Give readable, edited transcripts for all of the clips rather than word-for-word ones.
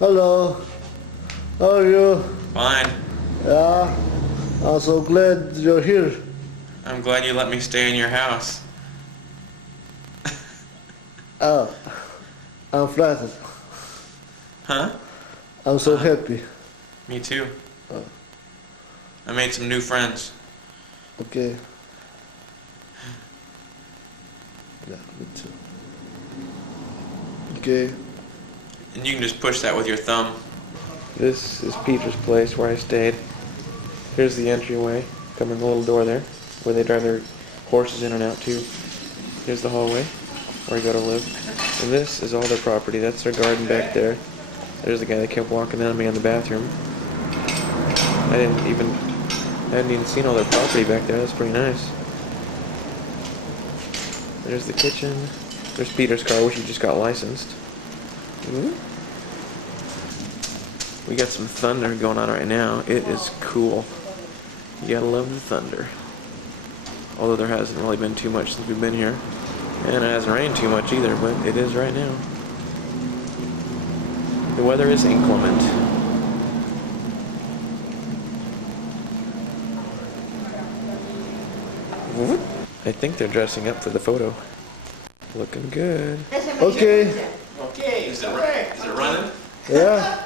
Hello. How are you? Fine. Yeah. I'm so glad you're here. I'm glad you let me stay in your house. Oh. I'm flattered. Huh? I'm so happy. Me too. Oh. I made some new friends. Okay. Yeah, me too. Okay. And you can just push that with your thumb. This is Peter's place where I stayed. Here's the entryway. Come in the little door there, where they drive their horses in and out too. Here's the hallway, where I go to live. And this is all their property. That's their garden back there. There's the guy that kept walking at me in the bathroom. I hadn't even seen all their property back there. That's pretty nice. There's the kitchen. There's Peter's car, which he just got licensed. We got some thunder going on right now. It is cool. You gotta love the thunder. Although there hasn't really been too much since we've been here. And it hasn't rained too much either, but it is right now. The weather is inclement. I think they're dressing up for the photo. Looking good. Okay. Okay, is it running? Yeah.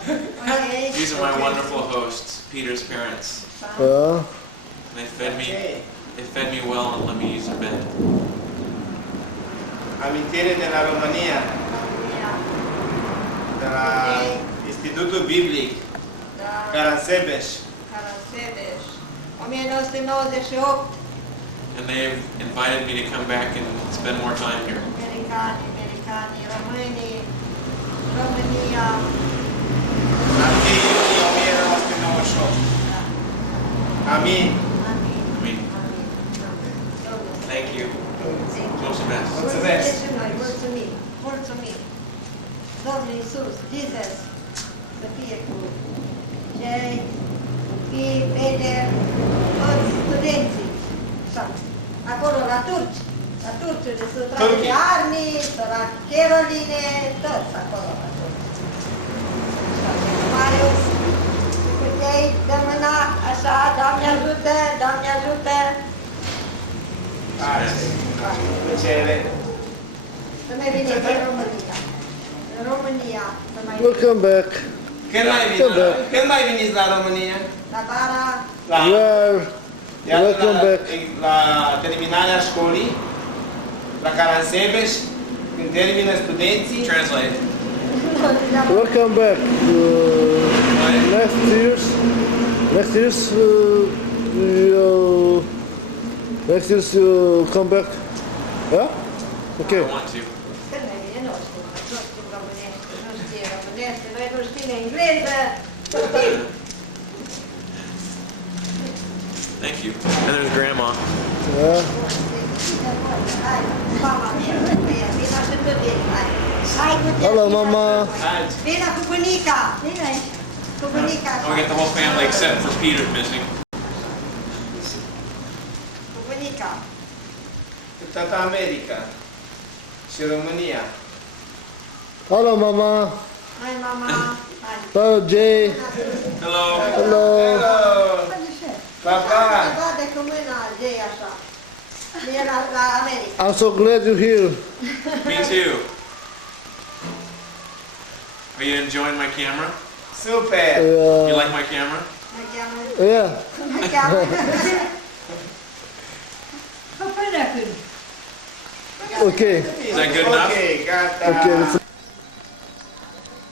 These are my wonderful hosts, Peter's parents. Yeah. They fed me well and let me use their bed. Amintire de la Romania, de la Institutul Biblic, Caransebeș. 1998. And they've invited me to come back and spend more time here. Americani, români, România. Amin, 1998. Amin. Amin. Thank you. Mulțumesc. Mulțumesc. Mulțumim. Domnul Iisus, Jesus, să fie cu cei, copii, Peter, toți studenții. Acolo la turci de să trage Arni, la Caroline, toți acolo la turci. Marius, cu ei, dă mâna, așa, Doamne ajută, Doamne ajută. Plăcere. Să mai veniți în România. În România, să mai Welcome back. Când mai veniți la România? la Bara. Welcome back. La terminarea școlii, la Caransebeș, când termină studenții. Translate. Welcome back. Next year, you come back. Yeah? Okay. I want to. Când mai vine, nu știm românește, nu știe românește, noi nu știm engleză. Thank you. And there's Grandma. Yeah. Hello, Mama. Vino cu bunica. Cu bunica. Oh, we got the whole family except for Peter missing. Cu bunica. Tata America și România. Hello, Mama. Hai, mama. Hai. Hello, Jay. Hello. Hello. Papa. Bate cu mâna, Jay, așa. E la America. I'm so glad you're here. Me too. Are you enjoying my camera? Super. You like my camera? Mă cheamă. Yeah. Mă cheamă. Până când. Okay. Is that good enough? Okay, gata. Okay.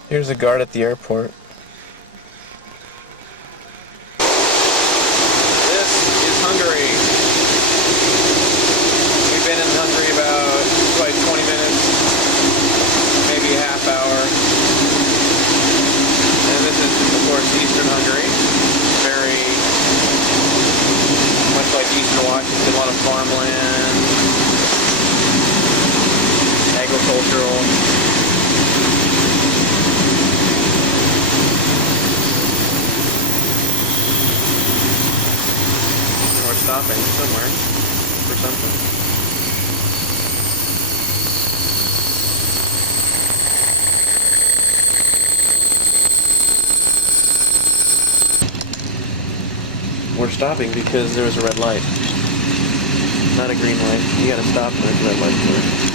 Here's a guard at the airport. This is Hungary. We've been in Hungary about like 20 minutes, maybe a half hour. And this is, of course, Eastern Hungary. Very much like Eastern Washington, a lot of farmland, agricultural. We're stopping somewhere for something. stopping because there was a red light. Not a green light. You gotta stop when there's a red light there.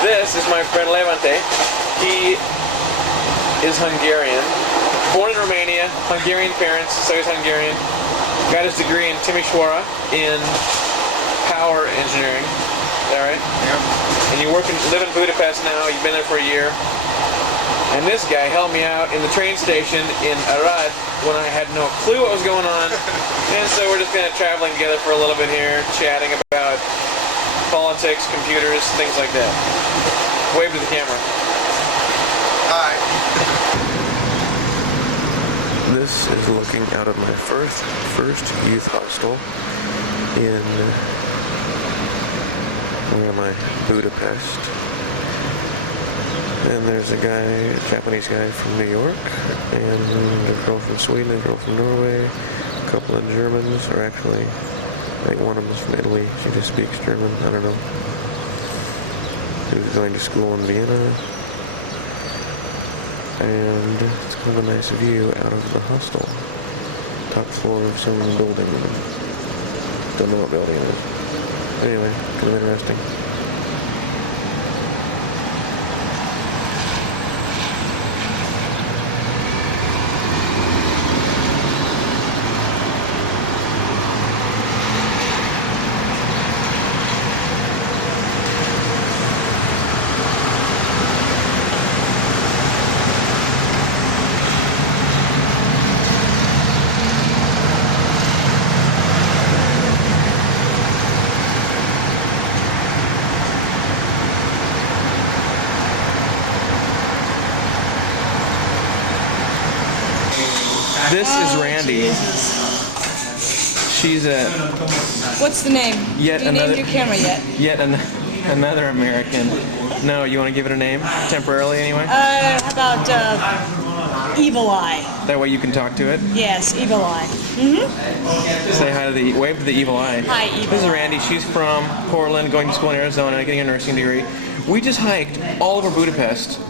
This is my friend Levante. He is Hungarian. Born in Romania, Hungarian parents, so he's Hungarian. Got his degree in Timisoara in power engineering. Is that right? Yeah. And you live in Budapest now, you've been there for a year. And this guy helped me out in the train station in Arad when I had no clue what was going on. And so we're just kind of traveling together for a little bit here, chatting about politics, computers, things like that. Wave to the camera. Hi. This is looking out of my first youth hostel in, where am I? Budapest. And there's a Japanese guy from New York, and a girl from Sweden, a girl from Norway, a couple of Germans, or actually, I think one of them is from Italy. She just speaks German, I don't know. Who's going to school in Vienna. And it's kind of a nice view out of the hostel. Top floor of some building. Don't know what building it is. Anyway, kind of interesting. This is Randi. She's a... What's the name? Yet Have you another- named your camera yet? Yet another American. No, you want to give it a name? Temporarily, anyway? How about Evil Eye? That way you can talk to it? Yes, Evil Eye. Say hi to the... Wave to the Evil Eye. Hi, Evil This is Eye. Randi. She's from Portland, going to school in Arizona, getting a nursing degree. We just hiked all over Budapest.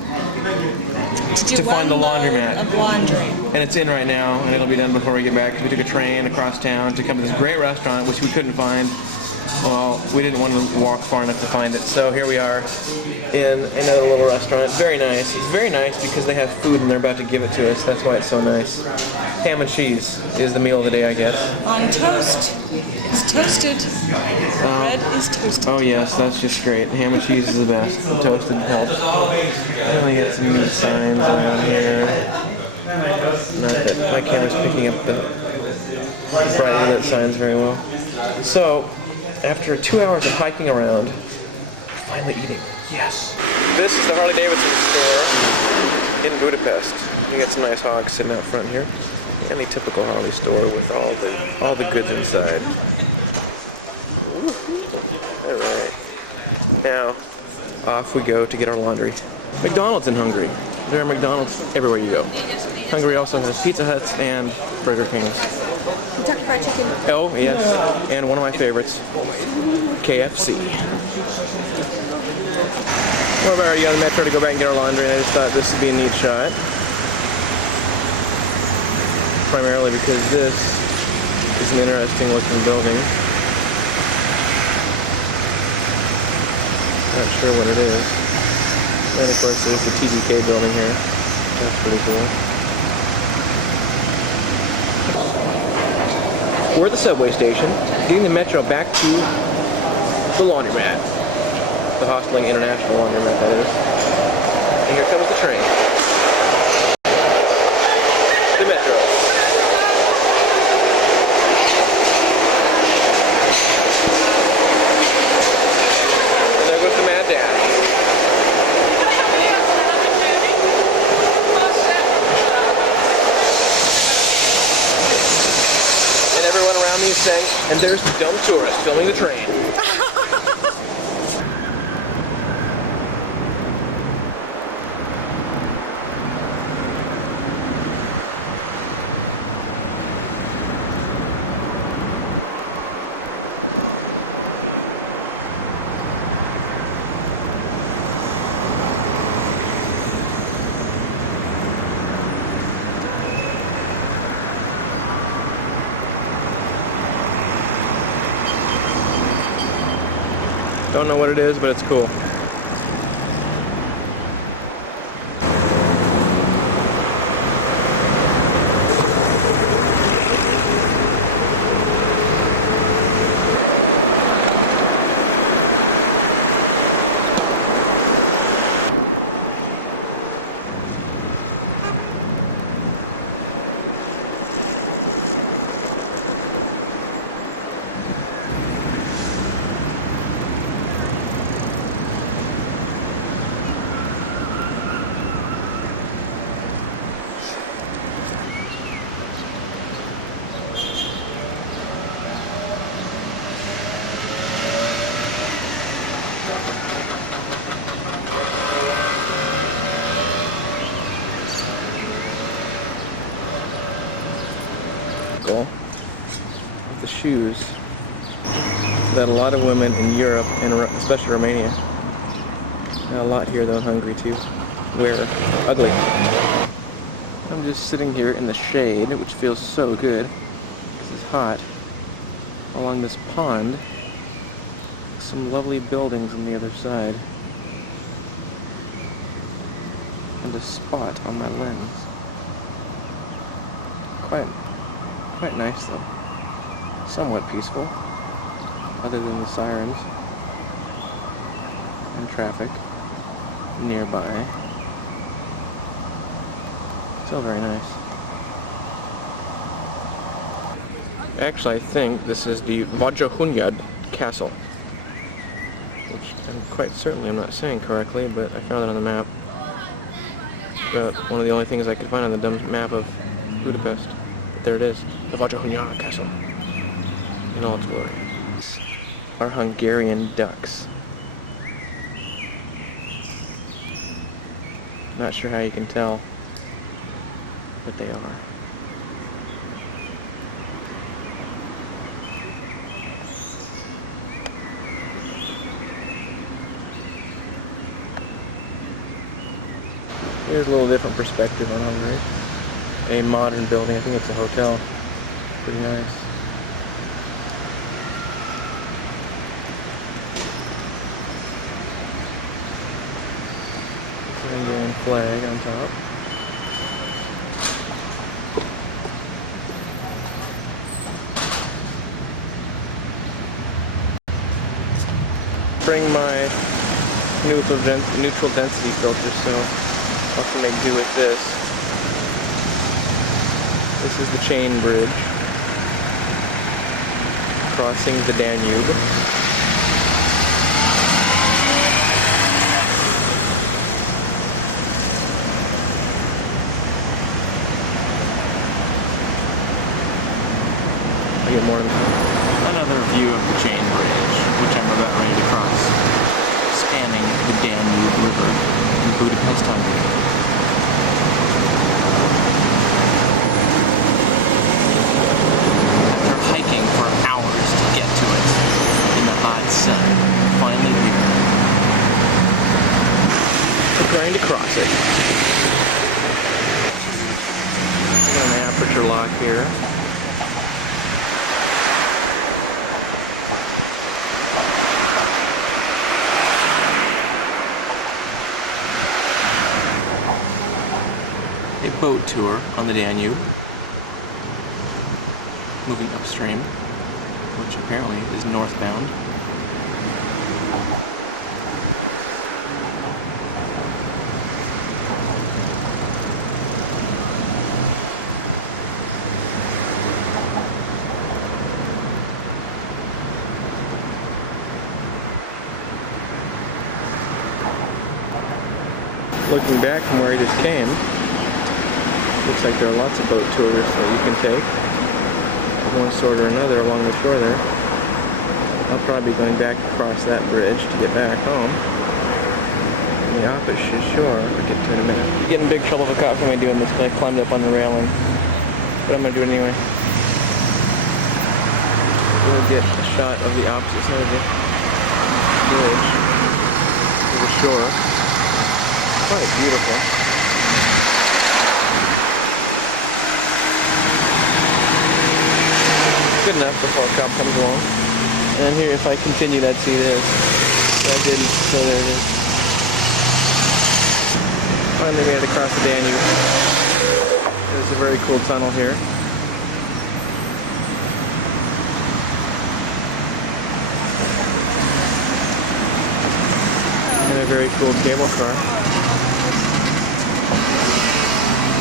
To find the one load laundromat. of laundry. And it's in right now, and it'll be done before we get back. We took a train across town to come to this great restaurant, which we couldn't find. Well, we didn't want to walk far enough to find it, so here we are in another little restaurant. Very nice. It's very nice because they have food and they're about to give it to us. That's why it's so nice. Ham and cheese is the meal of the day, I guess. On toast. It's toasted. Bread is toasted. Oh yes, that's just great. Ham and cheese is the best. Toasted helps. And we got some meat signs around here. Not that my camera's picking up the brightly lit signs very well. So, after 2 hours of hiking around, finally eating. Yes. This is the Harley Davidson store in Budapest. You got some nice hogs sitting out front here. Any typical Harley store with all the goods inside. Alright. Now, off we go to get our laundry. McDonald's in Hungary. There are McDonald's everywhere you go. Hungary also has Pizza Huts and Burger Kings. Kentucky Fried Chicken. Oh, yes. And one of my favorites, KFC. We're already on the metro to go back and get our laundry, and I just thought this would be a neat shot. Primarily because this is an interesting looking building. Not sure what it is. And of course there's the TDK building here. That's pretty cool. We're at the subway station, getting the metro back to the laundromat. The Hostling International laundromat, that is. And here comes the train. The metro. And there goes the Mad Daddy. And everyone around me is saying, and there's the dumb tourist filming the train. Don't know what it is, but it's cool. Of the shoes that a lot of women in Europe, and especially Romania, and a lot here though in Hungary too, wear ugly. I'm just sitting here in the shade, which feels so good because it's hot, along this pond. Some lovely buildings on the other side, and a spot on my lens. Quite nice though. Somewhat peaceful, other than the sirens and traffic nearby. Still very nice. Actually, I think this is the Vajrahunyad Castle, which I'm quite certainly I'm not saying correctly, but I found it on the map. But one of the only things I could find on the dumb map of Budapest. But there it is, the Vajrahunyad Castle, in all its glory. Are Hungarian ducks. Not sure how you can tell, but they are. Here's a little different perspective on Hungary. A modern building, I think it's a hotel. Pretty nice. Hungarian flag on top. Bring my neutral density filter, so I'll have to make do with this. This is the chain bridge crossing the Danube. I get more of another view of the chain bridge, which I'm about ready to cross, spanning the Danube River in Budapest, Hungary. hot sun. Finally here. Preparing to cross it. Got an aperture lock here. A boat tour on the Danube, moving upstream, which apparently is northbound. Looking back from where I just came, looks like there are lots of boat tours that you can take of one sort or another along the shore there. I'll probably be going back across that bridge to get back home. On the opposite shore, I'll get to in a minute. I get in big trouble if I caught somebody doing this because I climbed up on the railing. But I'm going to do it anyway. We'll get a shot of the opposite side of the bridge to the shore. Quite beautiful. Good enough before a cop comes along. And here, if I continue, that's see this. But I didn't, so there it is. Finally made it across the Danube. There's a very cool tunnel here. And a very cool cable car.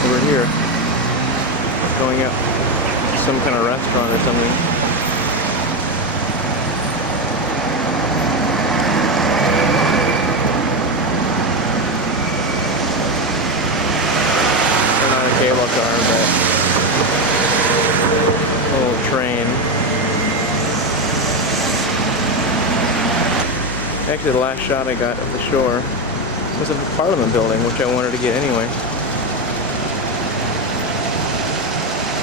Over here. Going up some kind of restaurant or something. Or not a cable car, but a little train. Actually, the last shot I got of the shore was of the Parliament building, which I wanted to get anyway.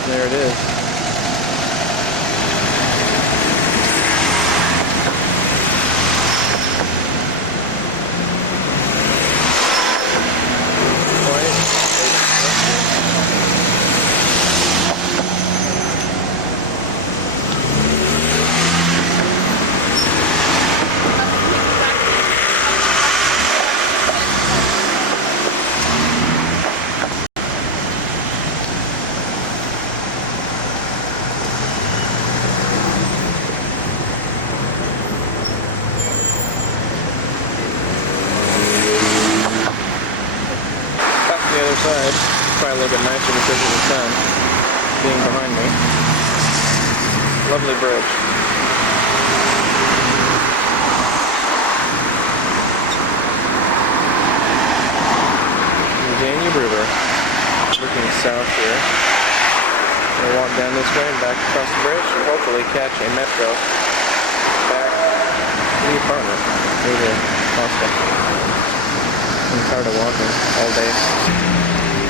There it is. Side. Probably a little bit nicer because of the sun being behind me. Lovely bridge. The Danube River. Looking south here. I'm going to walk down this way and back across the bridge and hopefully catch a metro back to the apartment. Maybe a Hallstatt. I'm tired of walking all day.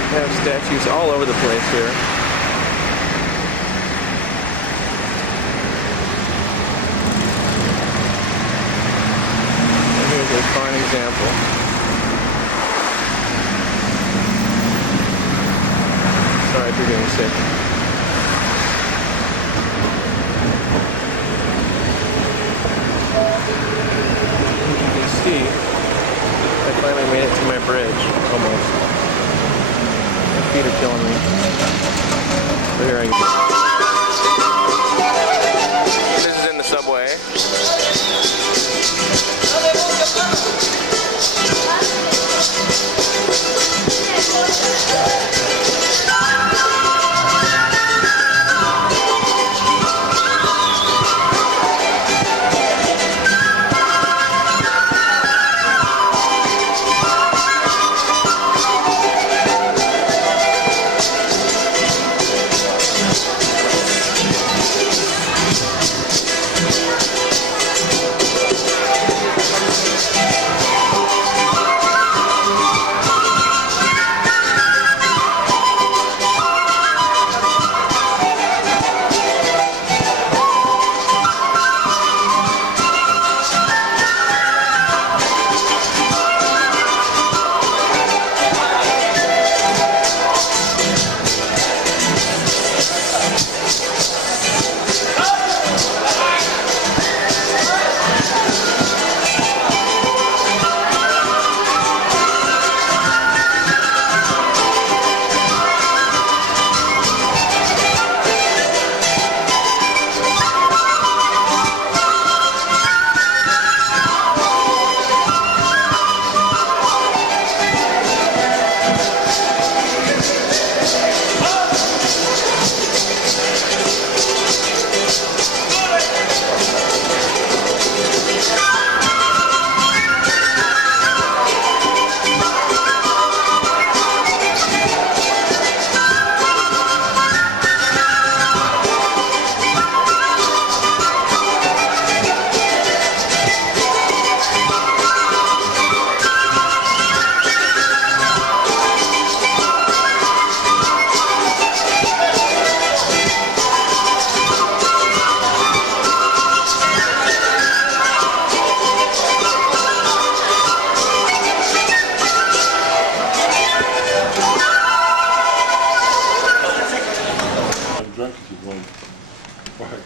They have statues all over the place here. And here's a fine example. Sorry if you're getting sick. As you can see, I finally made it to my bridge, almost. My feet are killing me. So here I go. This is in the subway.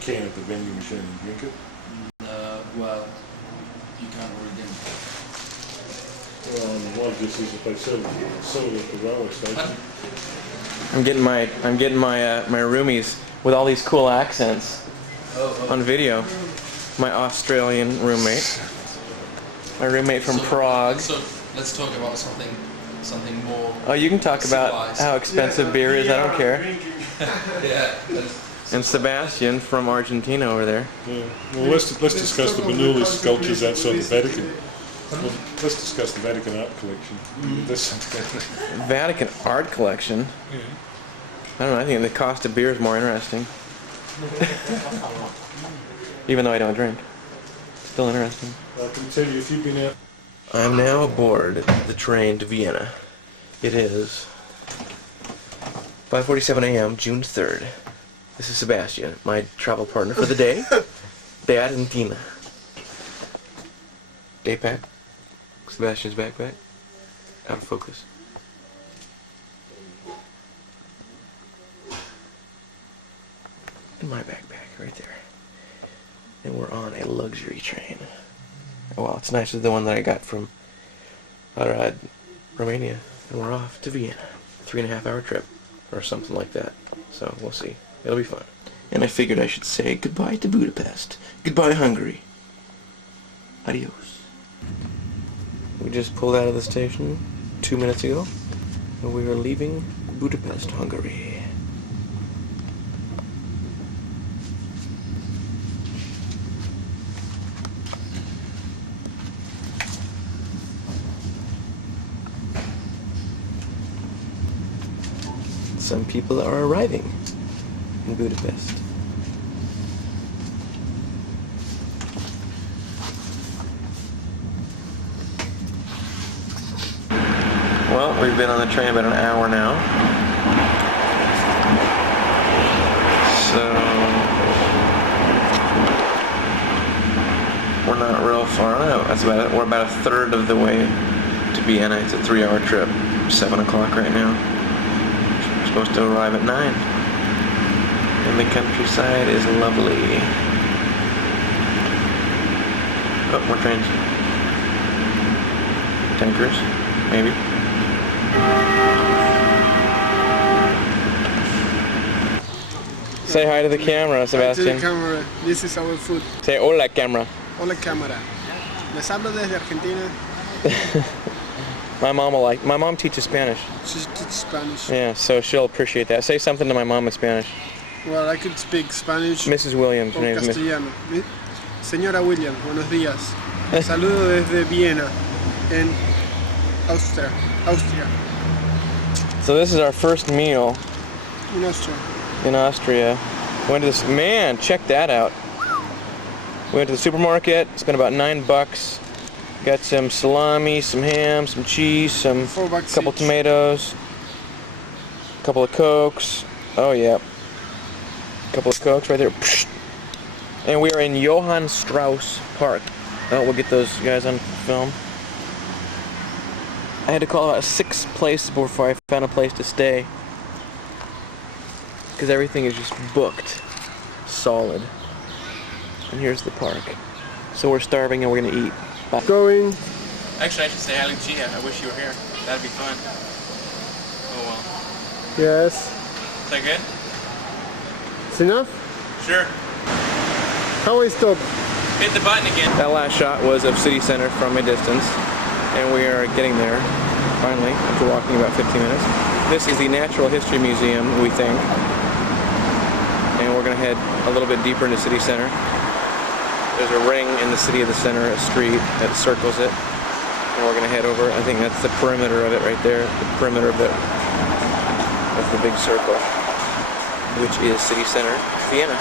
can at the vending machine and drink it? Well, you can't really do. Well, one just is if they sell it at the railway station. I'm getting my my roomies with all these cool accents on video. My Australian roommate. My roommate from Prague. So let's talk about something more. Oh, you can talk about civilized. how expensive beer is. I don't care. Yeah. And Sebastian from Argentina over there. Yeah. Well, let's discuss the Bernoulli sculptures outside the Vatican. Well, let's discuss the Vatican art collection. Vatican art collection? Yeah. I don't know, I think the cost of beer is more interesting. Even though I don't drink. Still interesting. I can tell you if you've been out... I'm now aboard the train to Vienna. It is 5:47 a.m., June 3rd. This is Sebastian, my travel partner for the day. De Argentina. Day pack. Sebastian's backpack. Out of focus. And my backpack right there. And we're on a luxury train. Well, it's nicer than the one that I got from Romania. And we're off to Vienna. 3.5-hour trip. Or something like that. So, we'll see. It'll be fun. And I figured I should say goodbye to Budapest. Goodbye, Hungary. Adios. We just pulled out of the station 2 minutes ago. And we are leaving Budapest, Hungary. Some people are arriving in Budapest. Well, we've been on the train about an hour now. So we're not real far. No, that's about it. We're about a third of the way to Vienna. It's a 3-hour trip. 7 o'clock right now. Supposed to arrive at 9. And the countryside is lovely. Oh, more trains. Tankers, maybe. Say hi to the camera, Sebastian. Hi to the camera. This is our food. Say hola, camera. Hola, cámara. Les hablo desde Argentina. My mom teaches Spanish. She teaches Spanish. Yeah, so she'll appreciate that. Say something to my mom in Spanish. Well, I could speak Spanish. Mrs. Williams. Her O name is Miss. castellano. Señora Williams, buenos días. Saludo desde Vienna, en Austria. So this is our first meal In Austria. in Austria. Went to this, man, check that out. We went to the supermarket, spent about $9. Got some salami, some ham, some cheese, some $4 couple each. tomatoes, a couple of Cokes. Oh yeah, a couple of Cokes right there. And we are in Johann Strauss Park. Oh, we'll get those guys on film. I had to call about 6 places before I found a place to stay, because everything is just booked, solid. And here's the park. So we're starving and we're gonna eat. Bye. Going. Actually, I should say hi, Lucia. I wish you were here. That'd be fun. Oh well. Yes. Is that good? It's enough? Sure. How I stop? Hit the button again. That last shot was of city center from a distance, and we are getting there, finally, after walking about 15 minutes. This is the Natural History Museum, we think, and we're going to head a little bit deeper into city center. There's a ring in the city of the center, a street that circles it, and we're going to head over. I think that's the perimeter of it right there, the perimeter of the big circle, which is city center, Vienna.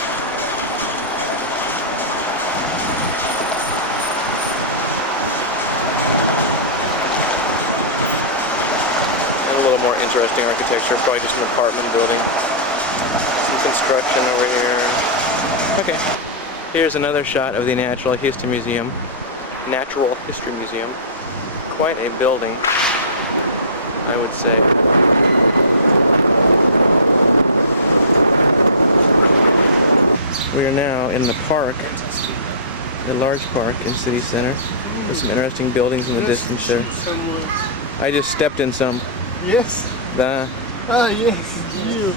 More interesting architecture, probably just an apartment building. Some construction over here. Okay. Here's another shot of the Natural History Museum. Natural History Museum. Quite a building, I would say. We are now in the park, a large park in city center, with some interesting buildings in the distance there. Somewhere. I just stepped in some. Yes. Ah, yes, you.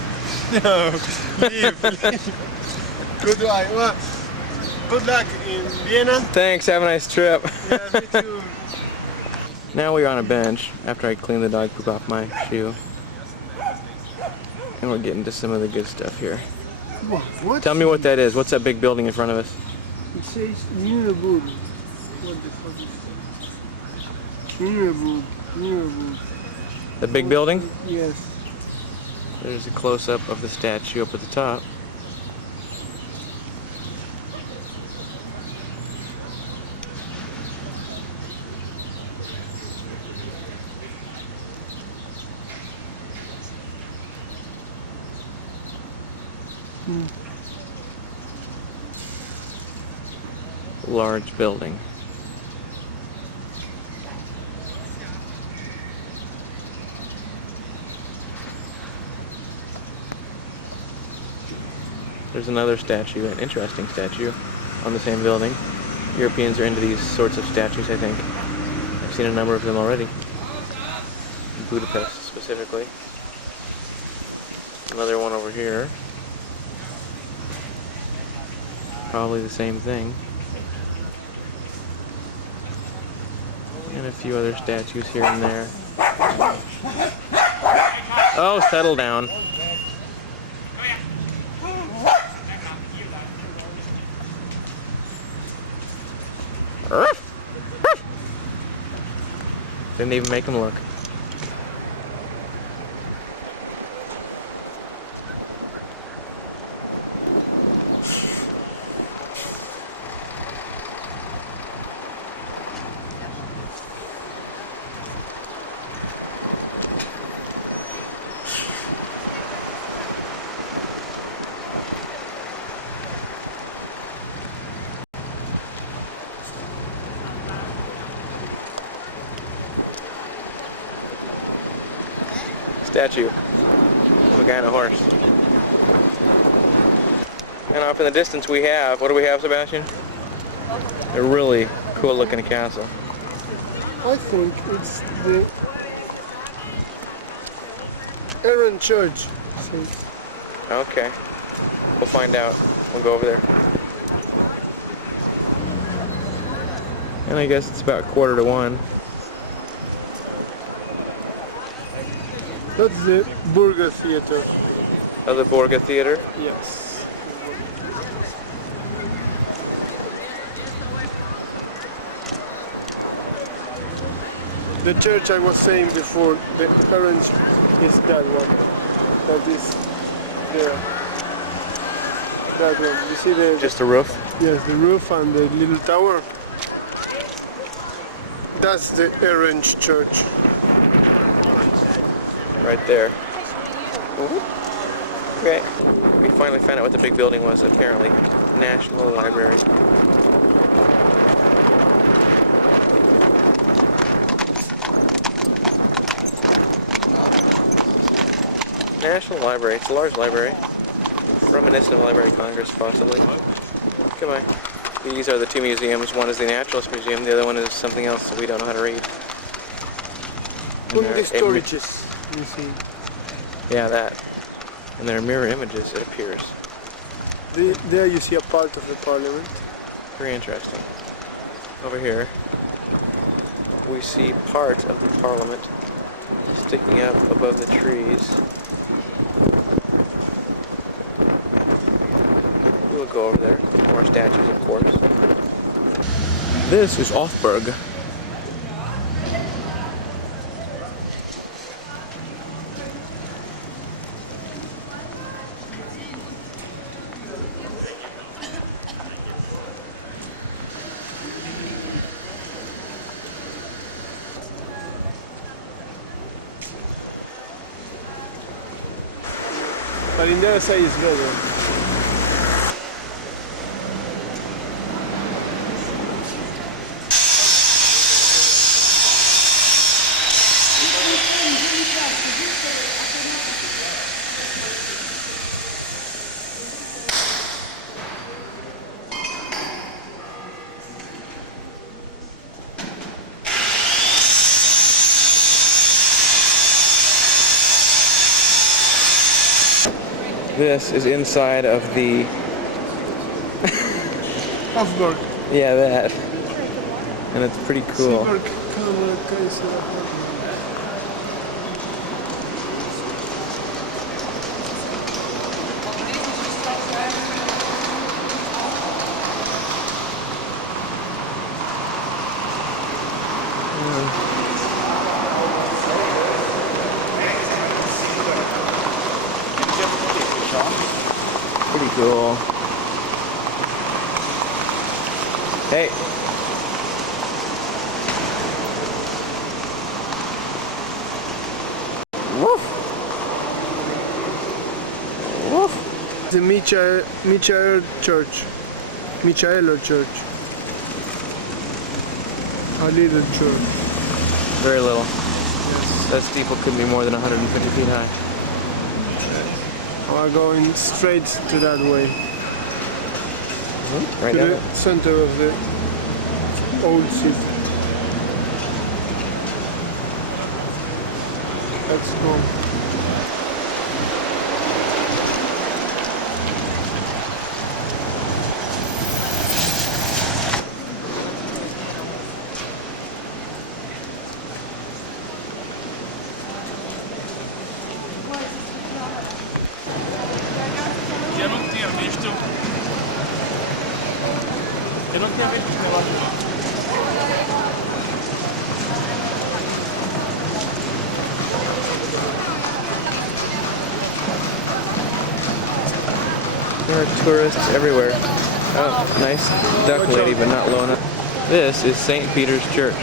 No, leave. Good luck. Well, good luck in Vienna. Thanks, have a nice trip. Yeah, me too. Now we're on a bench after I cleaned the dog poop off my shoe. And we're getting to some of the good stuff here. What? Tell me what that is. What's that big building in front of us? It says Nürburgring. What the fuck is that? Nürburgring. The big building? Yes. There's a close-up of the statue up at the top. Large building. There's another statue, an interesting statue, on the same building. Europeans are into these sorts of statues, I think. I've seen a number of them already. In Budapest, specifically. Another one over here. Probably the same thing. And a few other statues here and there. Oh, settle down. Didn't even make him look. Statue of a guy on a horse. And off in the distance we have, what do we have, Sebastian? A really cool looking castle. I think it's the Aaron Church. Okay. We'll find out. We'll go over there. And I guess it's about 1:45. That's the Burger Theater. Of the Borga Theater? Yes. The church I was saying before, the orange is that one. That is there. That one. You see the... Just the roof? Yes, the roof and the little tower. That's the orange church. Right there. Okay. We finally found out what the big building was, apparently. National Library. National Library. It's a large library. Reminiscent of the Library of Congress, possibly. Come on. These are the two museums. One is the Naturalist Museum. The other one is something else that we don't know how to read. Look at the storages. You see. Yeah, that. And there are mirror images, it appears. There you see a part of the parliament. Very interesting. Over here, we see part of the parliament sticking up above the trees. We'll go over there. More statues, of course. This is Augsburg. But in the other side is better. This is inside of the... Salzburg. Yeah, that. And it's pretty cool. Pretty cool. Hey. Woof. Woof. The Michael Church. Michaelo Church. A little church. Very little. That steeple couldn't be more than 150 feet high. We are going straight to that way. Right To down the there. center of the old city. Let's go. Eu não tinha visto. Eu não tinha visto esse negócio. There are tourists everywhere. Oh, nice duck lady, but not low enough. This is St. Peter's Church.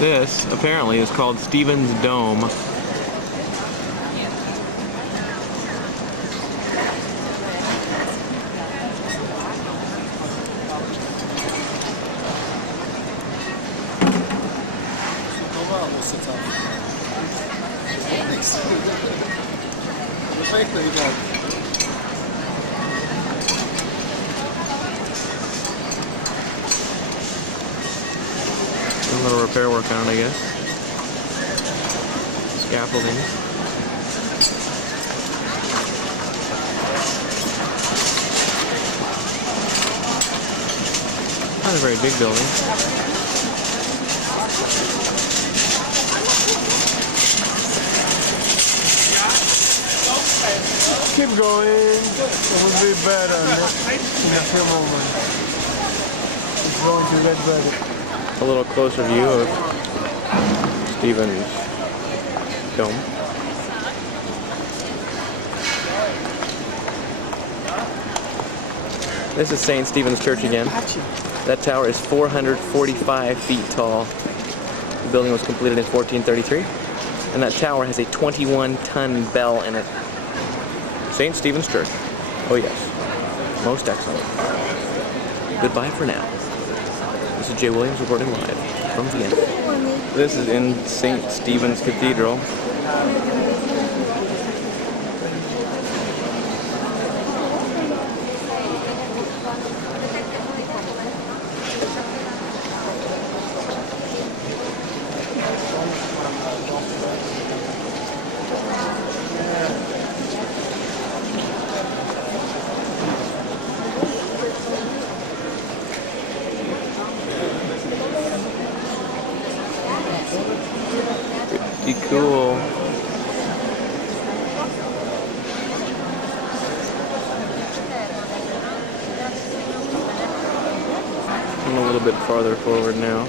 This apparently is called Stephen's Dome. A little repair work on it, I guess. Scaffolding. Not a very big building. Keep going. It will be better in a few moments. It's going to get better. A little closer view of Stephen's Dome. This is St. Stephen's Church again. That tower is 445 feet tall. The building was completed in 1433, and that tower has a 21-ton bell in it. St. Stephen's Church. Oh yes, most excellent. Goodbye for now. This is Jay Williams reporting live from Vienna. This is in St. Stephen's Cathedral. Pretty cool. I'm a little bit farther forward now.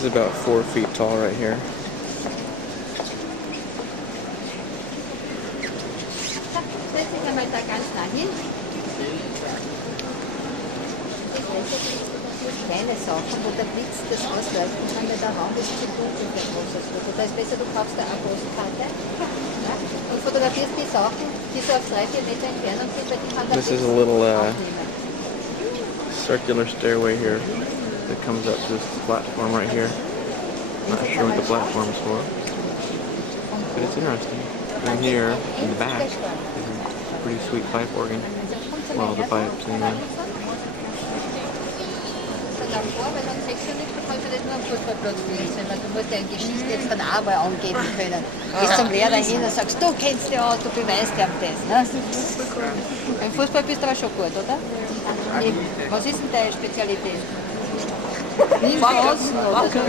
This is about 4 feet tall right here. Setz dich einmal da ganz nah hin. Kleine Sachen, wo der Blitz das ausleuchten kann, weil der Raum ist zu dunkel für ein großes Foto. Da ist besser, du kaufst da eine Postkarte, ja, und fotografierst die Sachen, die so auf 3-4 Meter Entfernung sind, weil die kann der This is Blitz a little aufnehmen. circular stairway here that comes up to this platform right here. Not sure what the platform's for, but it's interesting. And here in the back is a pretty sweet pipe organ. Well, the pipes anyway. Davor, weil dann kriegst du nichts, du kannst ja das nur am Fußballplatz spielen, weil du musst deine Geschichte jetzt dann auch mal angeben können. Gehst zum Lehrer hin und sagst, du kennst dich aus, du beweist ihm das. Ne? Beim Fußball bist du aber schon gut, oder? Was ist denn deine Spezialität? Links außen oder so?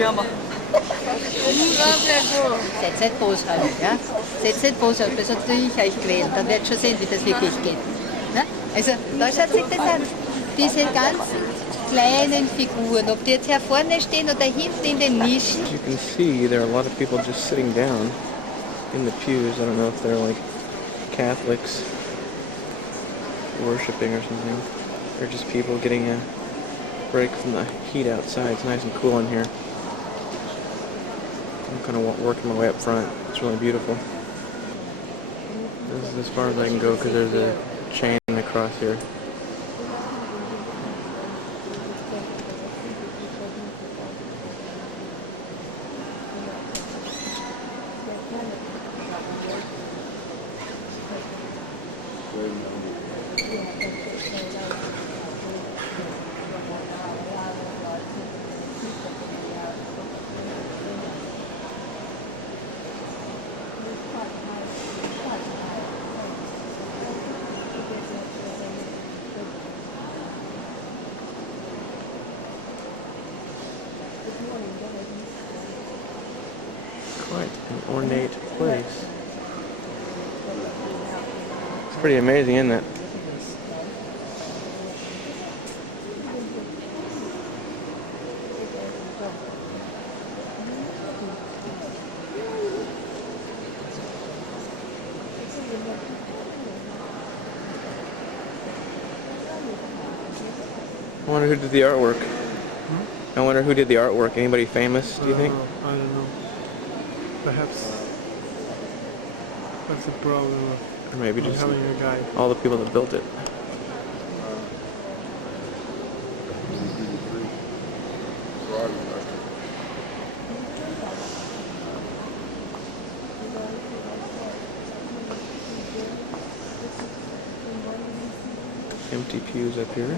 Seid nicht boshaft, ja? Seid nicht boshaft, weil sonst will ich euch quälen. Dann werdet ihr schon sehen, wie das wirklich geht. Ne? Also, da schaut sich das an. Diese ganzen kleinen Figuren, ob die jetzt hier vorne stehen oder hinten in den Nischen. You can see there are a lot of people just sitting down in the pews. I don't know if they're like Catholics worshiping or something. They're just people getting a break from the heat outside. It's nice and cool in here. I'm kind of working my way up front. It's really beautiful. This is as far as I can go because there's a chain across here. Quite an ornate place. It's pretty amazing, isn't it? I wonder who did the artwork. I wonder who did the artwork. Anybody famous, do you think? I don't know. Perhaps that's the problem Or maybe of just having a guide. all the people that built it. Empty pews up here.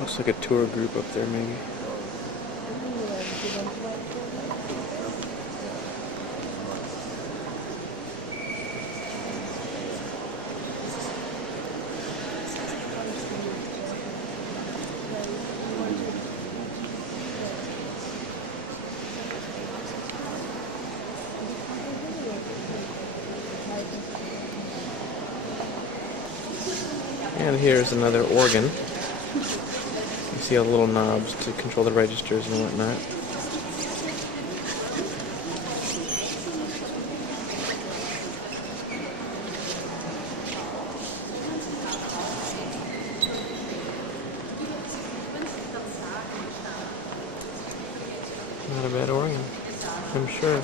Looks like a tour group up there, maybe. And here's another organ. You see all the little knobs to control the registers and whatnot. Not a bad organ, I'm sure.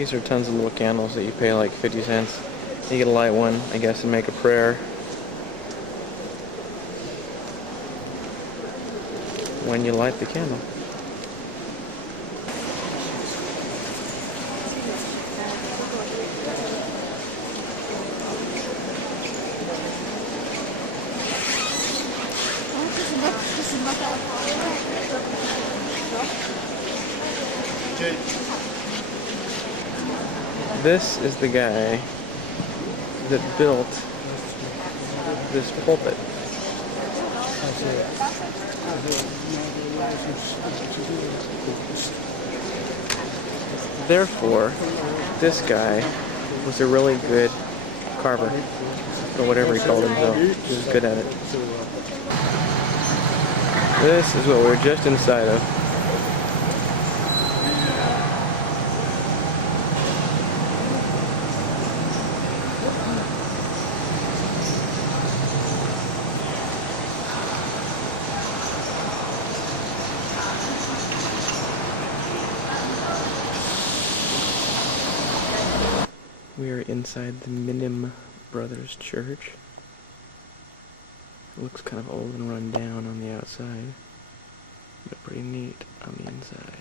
These are tons of little candles that you pay like 50 cents. You get to light one, I guess, and make a prayer. When you light the candle. This is the guy that built this pulpit. Therefore, this guy was a really good carver, or whatever he called himself. He was good at it. This is what we're just inside of. We are inside the Minim Brothers Church. It looks kind of old and run down on the outside, but pretty neat on the inside.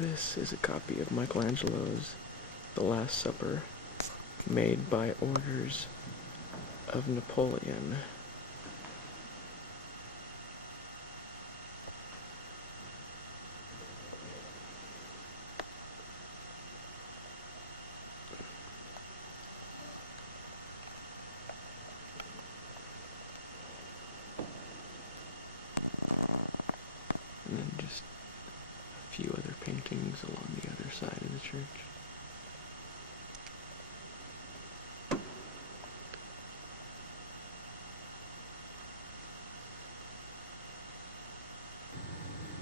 This is a copy of Michelangelo's The Last Supper, made by orders of Napoleon. And then just a few other paintings along the other side of the church.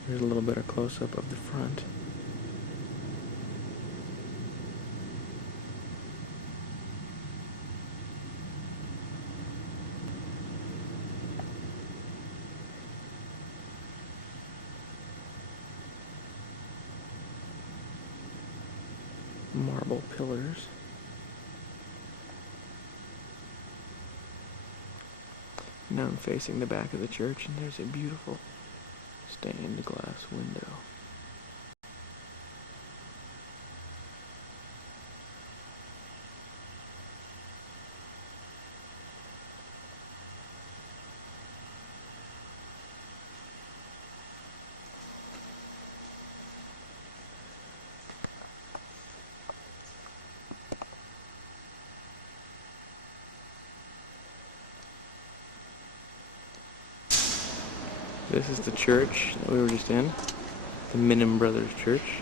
Here's a little bit of close-up of the front. Marble pillars. Now I'm facing the back of the church, and there's a beautiful stained glass window. This is the church that we were just in, the Minim Brothers Church,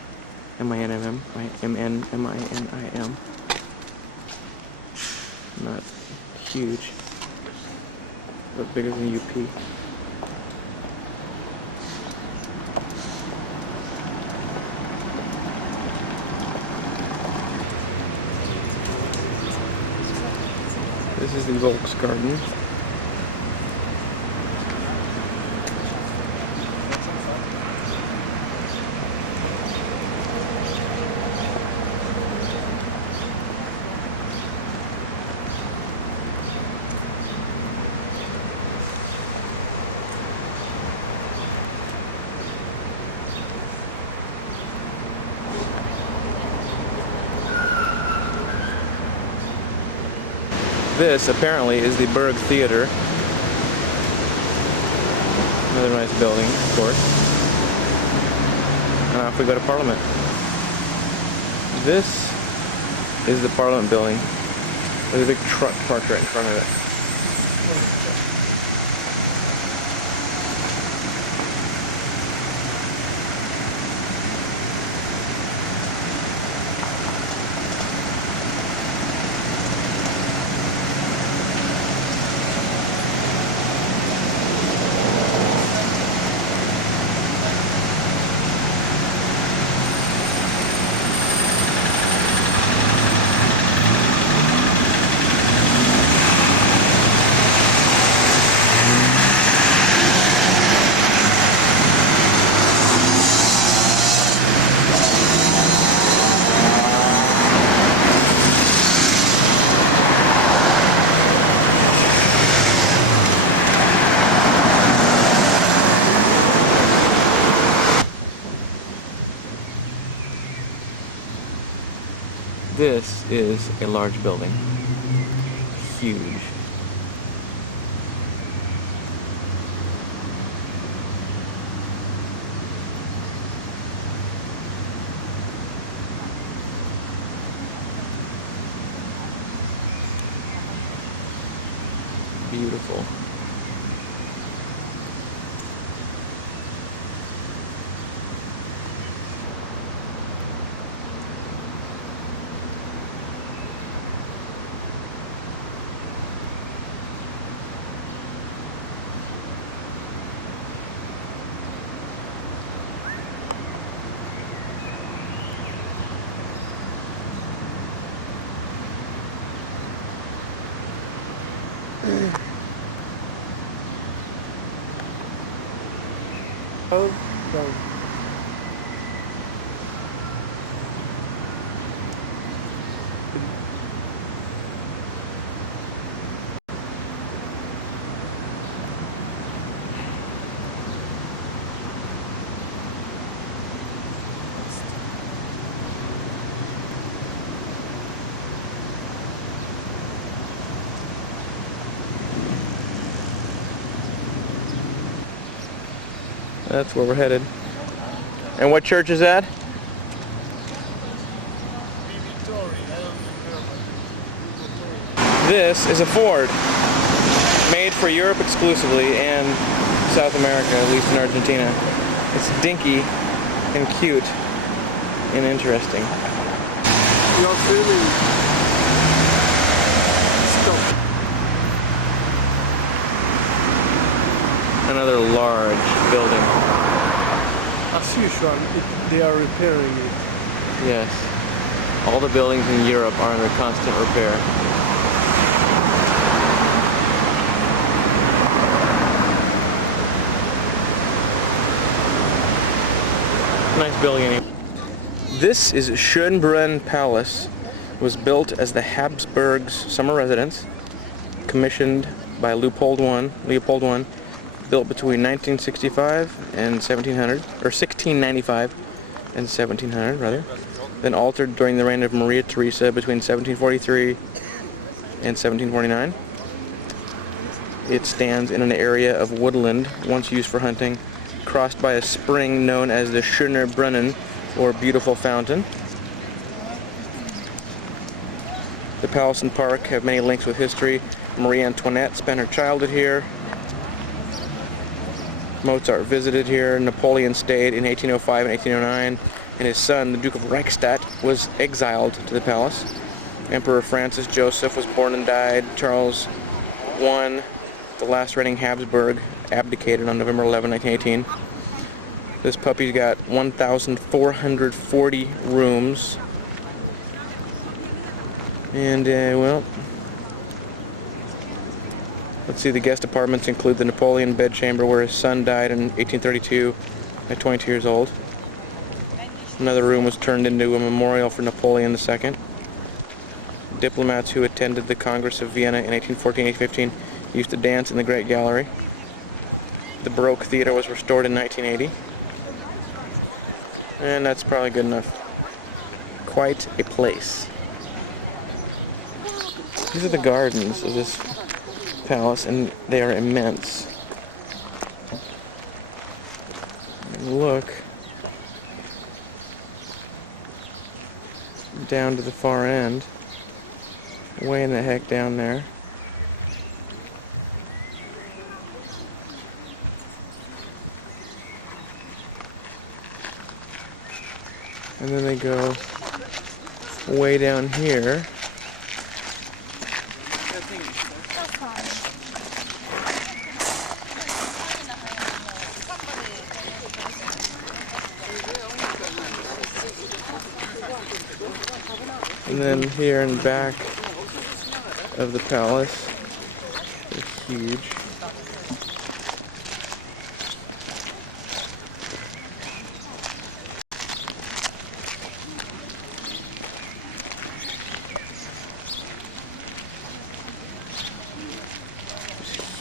M-I-N-M-M, M-I-N-I-M. Not huge, but bigger than UP. This is the Volksgarten. This apparently is the Berg Theater. Another nice building, of course. And off we go to Parliament. This is the Parliament building. There's a big truck parked right in front of it. This is a large building. Huge. Beautiful. Oh, no. That's where we're headed. And what church is that? This is a Ford, made for Europe exclusively and South America, at least in Argentina. It's dinky and cute and interesting. You're filming. Stop. Another large building. As usual, they are repairing it. Yes. All the buildings in Europe are under constant repair. Nice building anyway. This is Schonbrunn Palace. It was built as the Habsburgs' summer residence, commissioned by Leopold I, built between 1965 and 1700, or 1695 and 1700 rather, then altered during the reign of Maria Theresa between 1743 and 1749. It stands in an area of woodland once used for hunting, crossed by a spring known as the Schönbrunnen, or Beautiful Fountain. The palace and park have many links with history. Marie Antoinette spent her childhood here. Mozart visited here. Napoleon stayed in 1805 and 1809, and his son, the Duke of Reichstadt, was exiled to the palace. Emperor Francis Joseph was born and died. Charles I, the last reigning Habsburg, abdicated on November 11, 1918. This puppy's got 1,440 rooms. And, well, let's see, the guest apartments include the Napoleon bedchamber where his son died in 1832 at 22 years old. Another room was turned into a memorial for Napoleon II. Diplomats who attended the Congress of Vienna in 1814-1815 used to dance in the Great Gallery. The Baroque Theater was restored in 1980. And that's probably good enough. Quite a place. These are the gardens of this palace, and they are immense. look down to the far end, way in the heck down there. And then they go way down here. And then here in back of the palace, they're huge.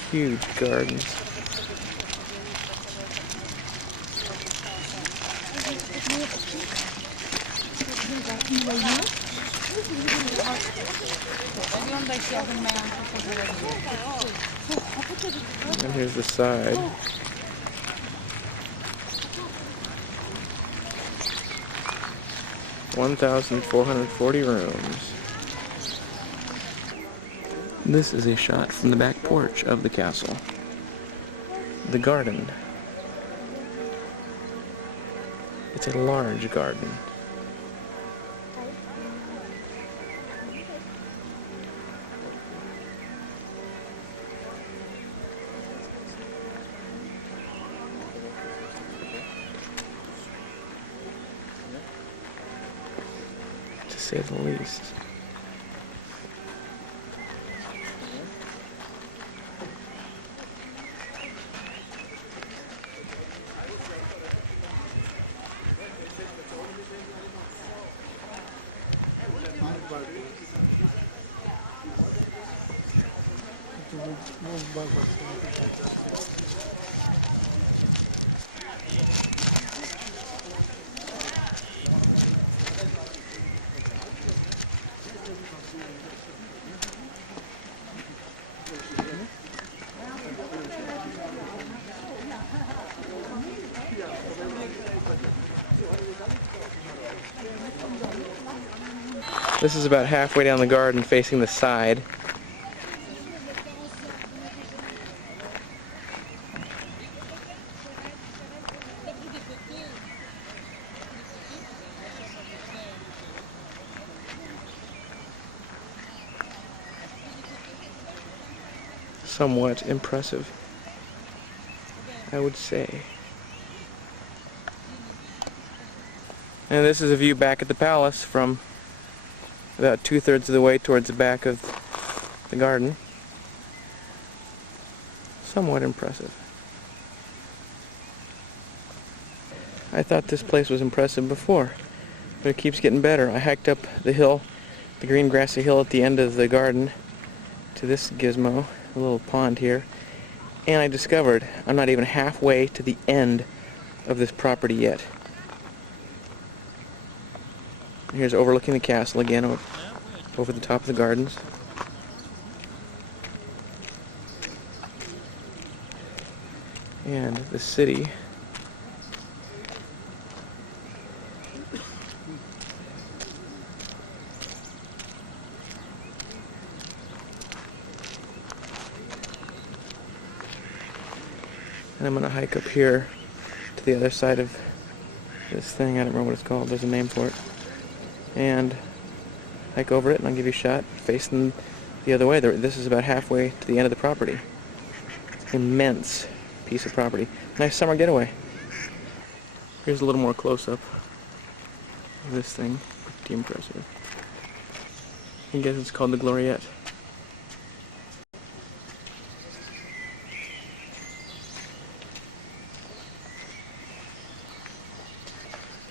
Huge gardens. And here's the side. (1,440 rooms). This is a shot from the back porch of the castle. The garden. It's a large garden. To say the least. This is about halfway down the garden facing the side. Somewhat impressive, I would say. And this is a view back at the palace from about 2/3 of the way towards the back of the garden. Somewhat impressive. I thought this place was impressive before, but it keeps getting better. I hiked up the hill, the green grassy hill at the end of the garden, to this gizmo, a little pond here, and I discovered I'm not even halfway to the end of this property yet. Here's overlooking the castle again, over the top of the gardens. And the city. And I'm going to hike up here to the other side of this thing. I don't remember what it's called. There's a name for it. And hike over it, and I'll give you a shot facing the other way. This is about halfway to the end of the property. Immense piece of property. Nice summer getaway. Here's a little more close-up of this thing. Pretty impressive. I guess it's called the Gloriette.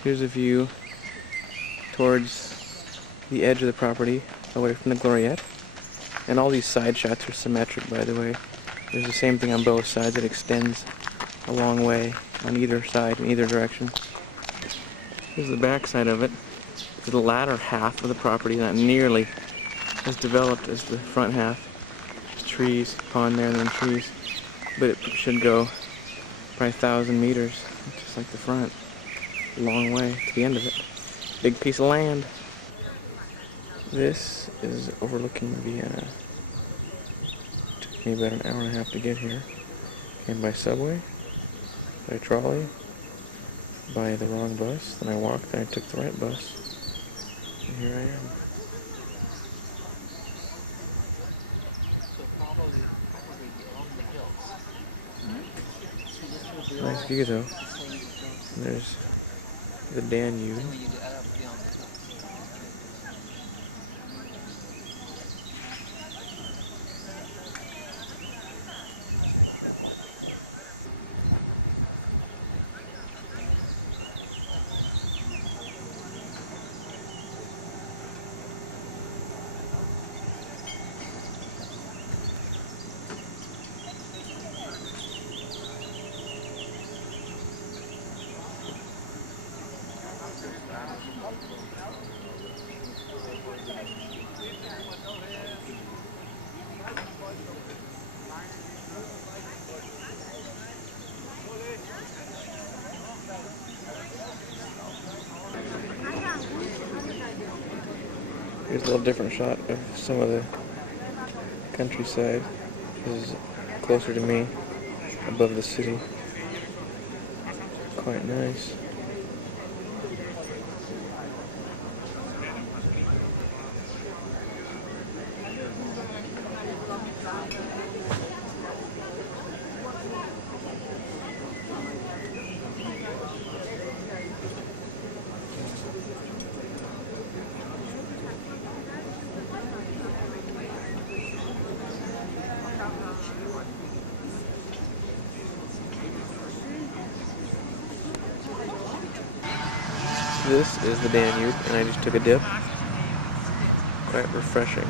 Here's a view towards the edge of the property, away from the Gloriette. And all these side shots are symmetric, by the way. There's the same thing on both sides. It extends a long way on either side, in either direction. Here's the back side of it. The latter half of the property, not nearly as developed as the front half. There's trees, pond there, and then trees. But it should go probably 1,000 meters. It's just just like the front. Long way to the end of it. Big piece of land. This is overlooking Vienna. Took me about an hour and a half to get here. Came by subway, by trolley, by the wrong bus, then I walked, then I took the right bus, and here I am. Nice view though. And there's the Danube. Here's a little different shot of some of the countryside. This is closer to me, above the city. Quite nice. This is the Danube, and I just took a dip. Quite refreshing.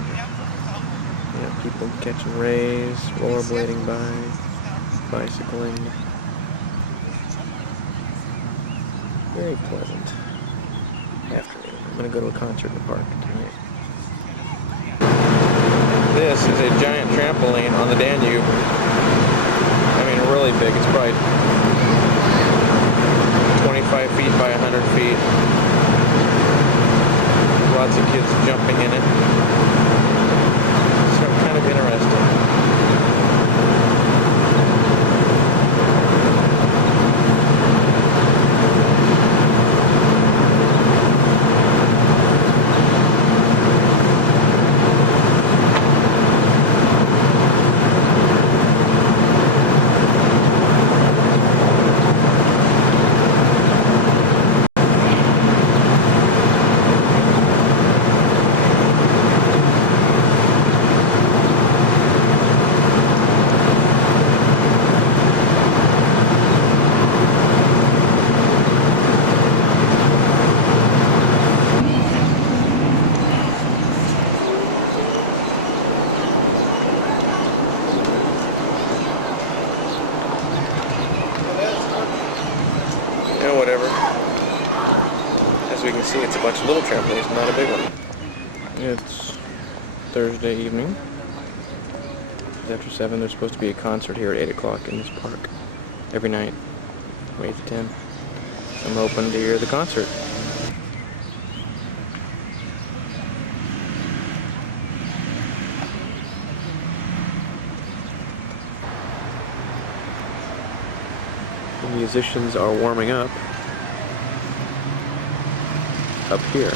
Yeah, people catching rays, rollerblading by, bicycling. Very pleasant afternoon. I'm going to go to a concert in the park tonight. This is a giant trampoline on the Danube. I mean, really big. It's probably 25 feet by 100 feet. Lots of kids jumping in it. So kind of interesting. Whatever. As we can see, it's a bunch of little trampolines, not a big one. It's Thursday evening. It's after 7. There's supposed to be a concert here at 8 o'clock in this park every night from 8 to 10. I'm hoping to hear the concert. The musicians are warming up here.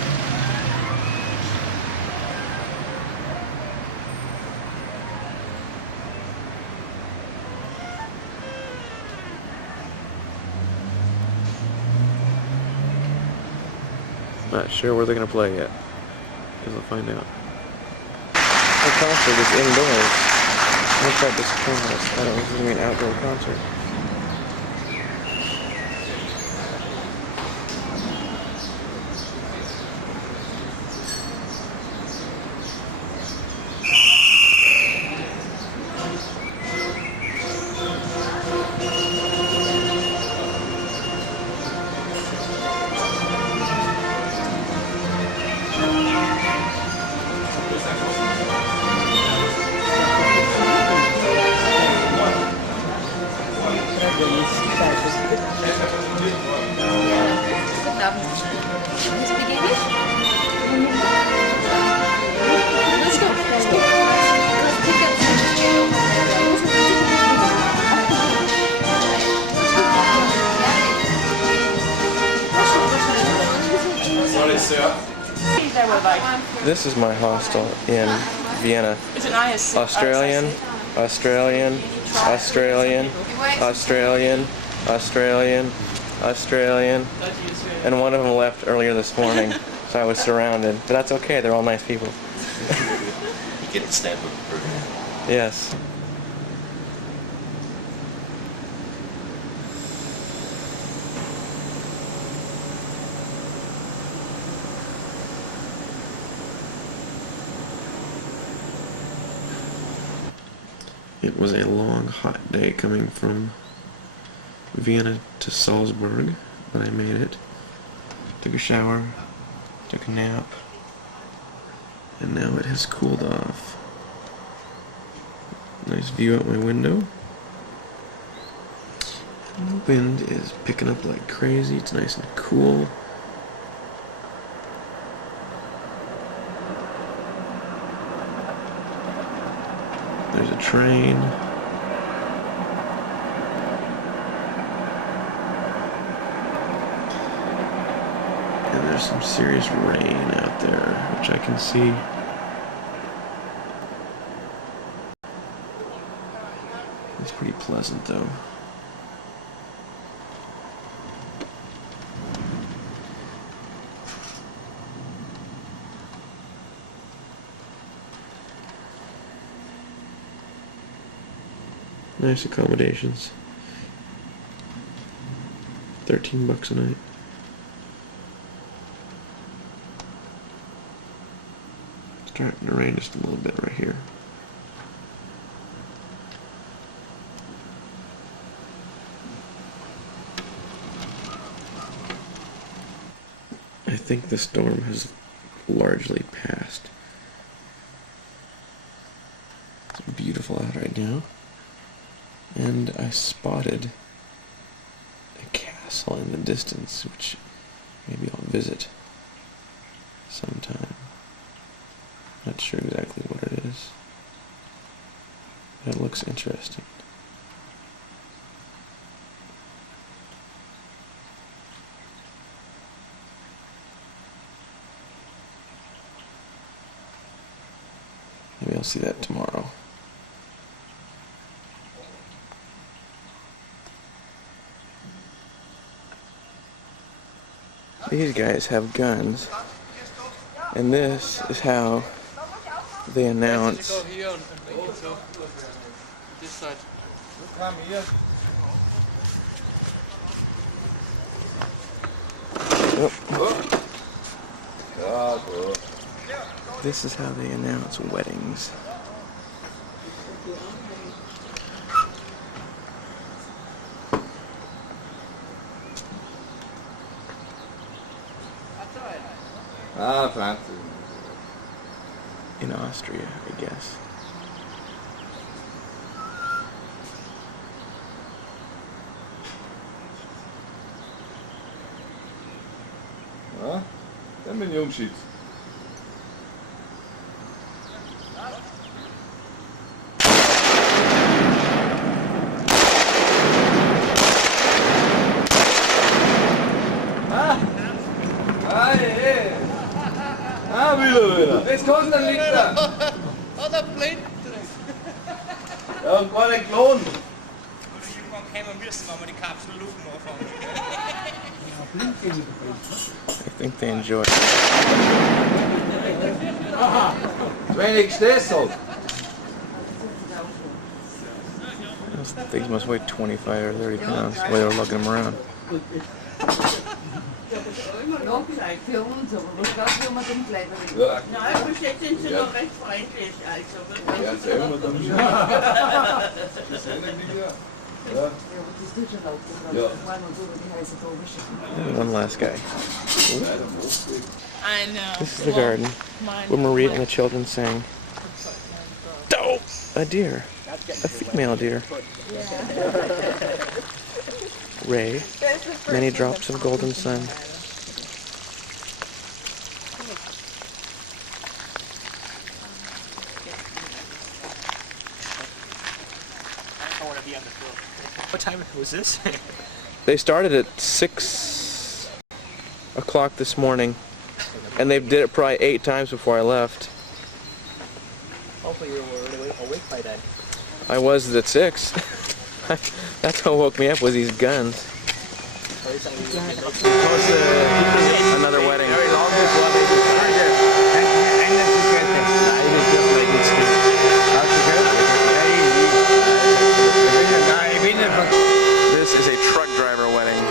Not sure where they're going to play yet, because we'll find out. The concert is indoors. I'm quite disappointed. I thought it was going to be an outdoor concert. This is my hostel in Vienna. It's an ISC. Australian, Australian, Australian, Australian, Australian, Australian, and one of them left earlier this morning, so I was surrounded. But that's okay, they're all nice people. You get the stamp of approval. Yes. It was a long, hot day coming from Vienna to Salzburg, but I made it. Took a shower, took a nap, and now it has cooled off. Nice view out my window. And the wind is picking up like crazy. It's nice and cool. There's a train. And there's some serious rain out there, which I can see. It's pretty pleasant though. Nice accommodations. $13 a night. Starting to rain just a little bit right here. I think the storm has largely passed. It's beautiful out right now. And I spotted a castle in the distance, which maybe I'll visit sometime. Not sure exactly what it is, but it looks interesting. Maybe I'll see that tomorrow. These guys have guns, and this is how they announce. This is how they announce weddings. In Austria, I guess. Ja, dan ben je jong ziet. Jetzt kommt der Lichter. Oh, der blind. Ja, und gar nicht lohnt. Oder irgendwann kämen müssen, wenn wir die Kapsel lufen anfangen. I think they enjoy it. Wenig Stessel. Those things must weigh 25 or 30 pounds, the way they're lugging them around. Für uns, aber was glaubst du, wenn wir den Kleider Ja. Nein, bis jetzt sind sie noch recht freundlich. Also, Ja, sehen wir dann schon. Das sehen wir wieder. Ja. das tut schon laut. Ja. Wollen wir uns über die Häuser drüber schicken. And one last guy. I know. This is the garden where Maria and the children sing. Dope! A deer. A female deer. Ray. Many drops of golden sun. What time was this? They started at 6 o'clock this morning And they did it probably 8 times before I left. Hopefully you were awake by then. I was at 6. That's what woke me up, was these guns. Another wedding. This is a truck driver wedding.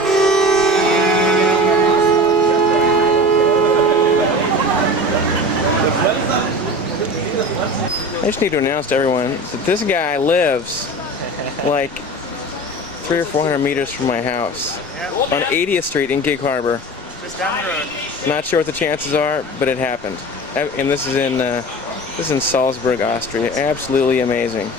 I just need to announce to everyone that this guy lives like 300 or 400 meters from my house on 80th Street in Gig Harbor. Not sure what the chances are, but it happened. And this is in Salzburg, Austria. Absolutely amazing.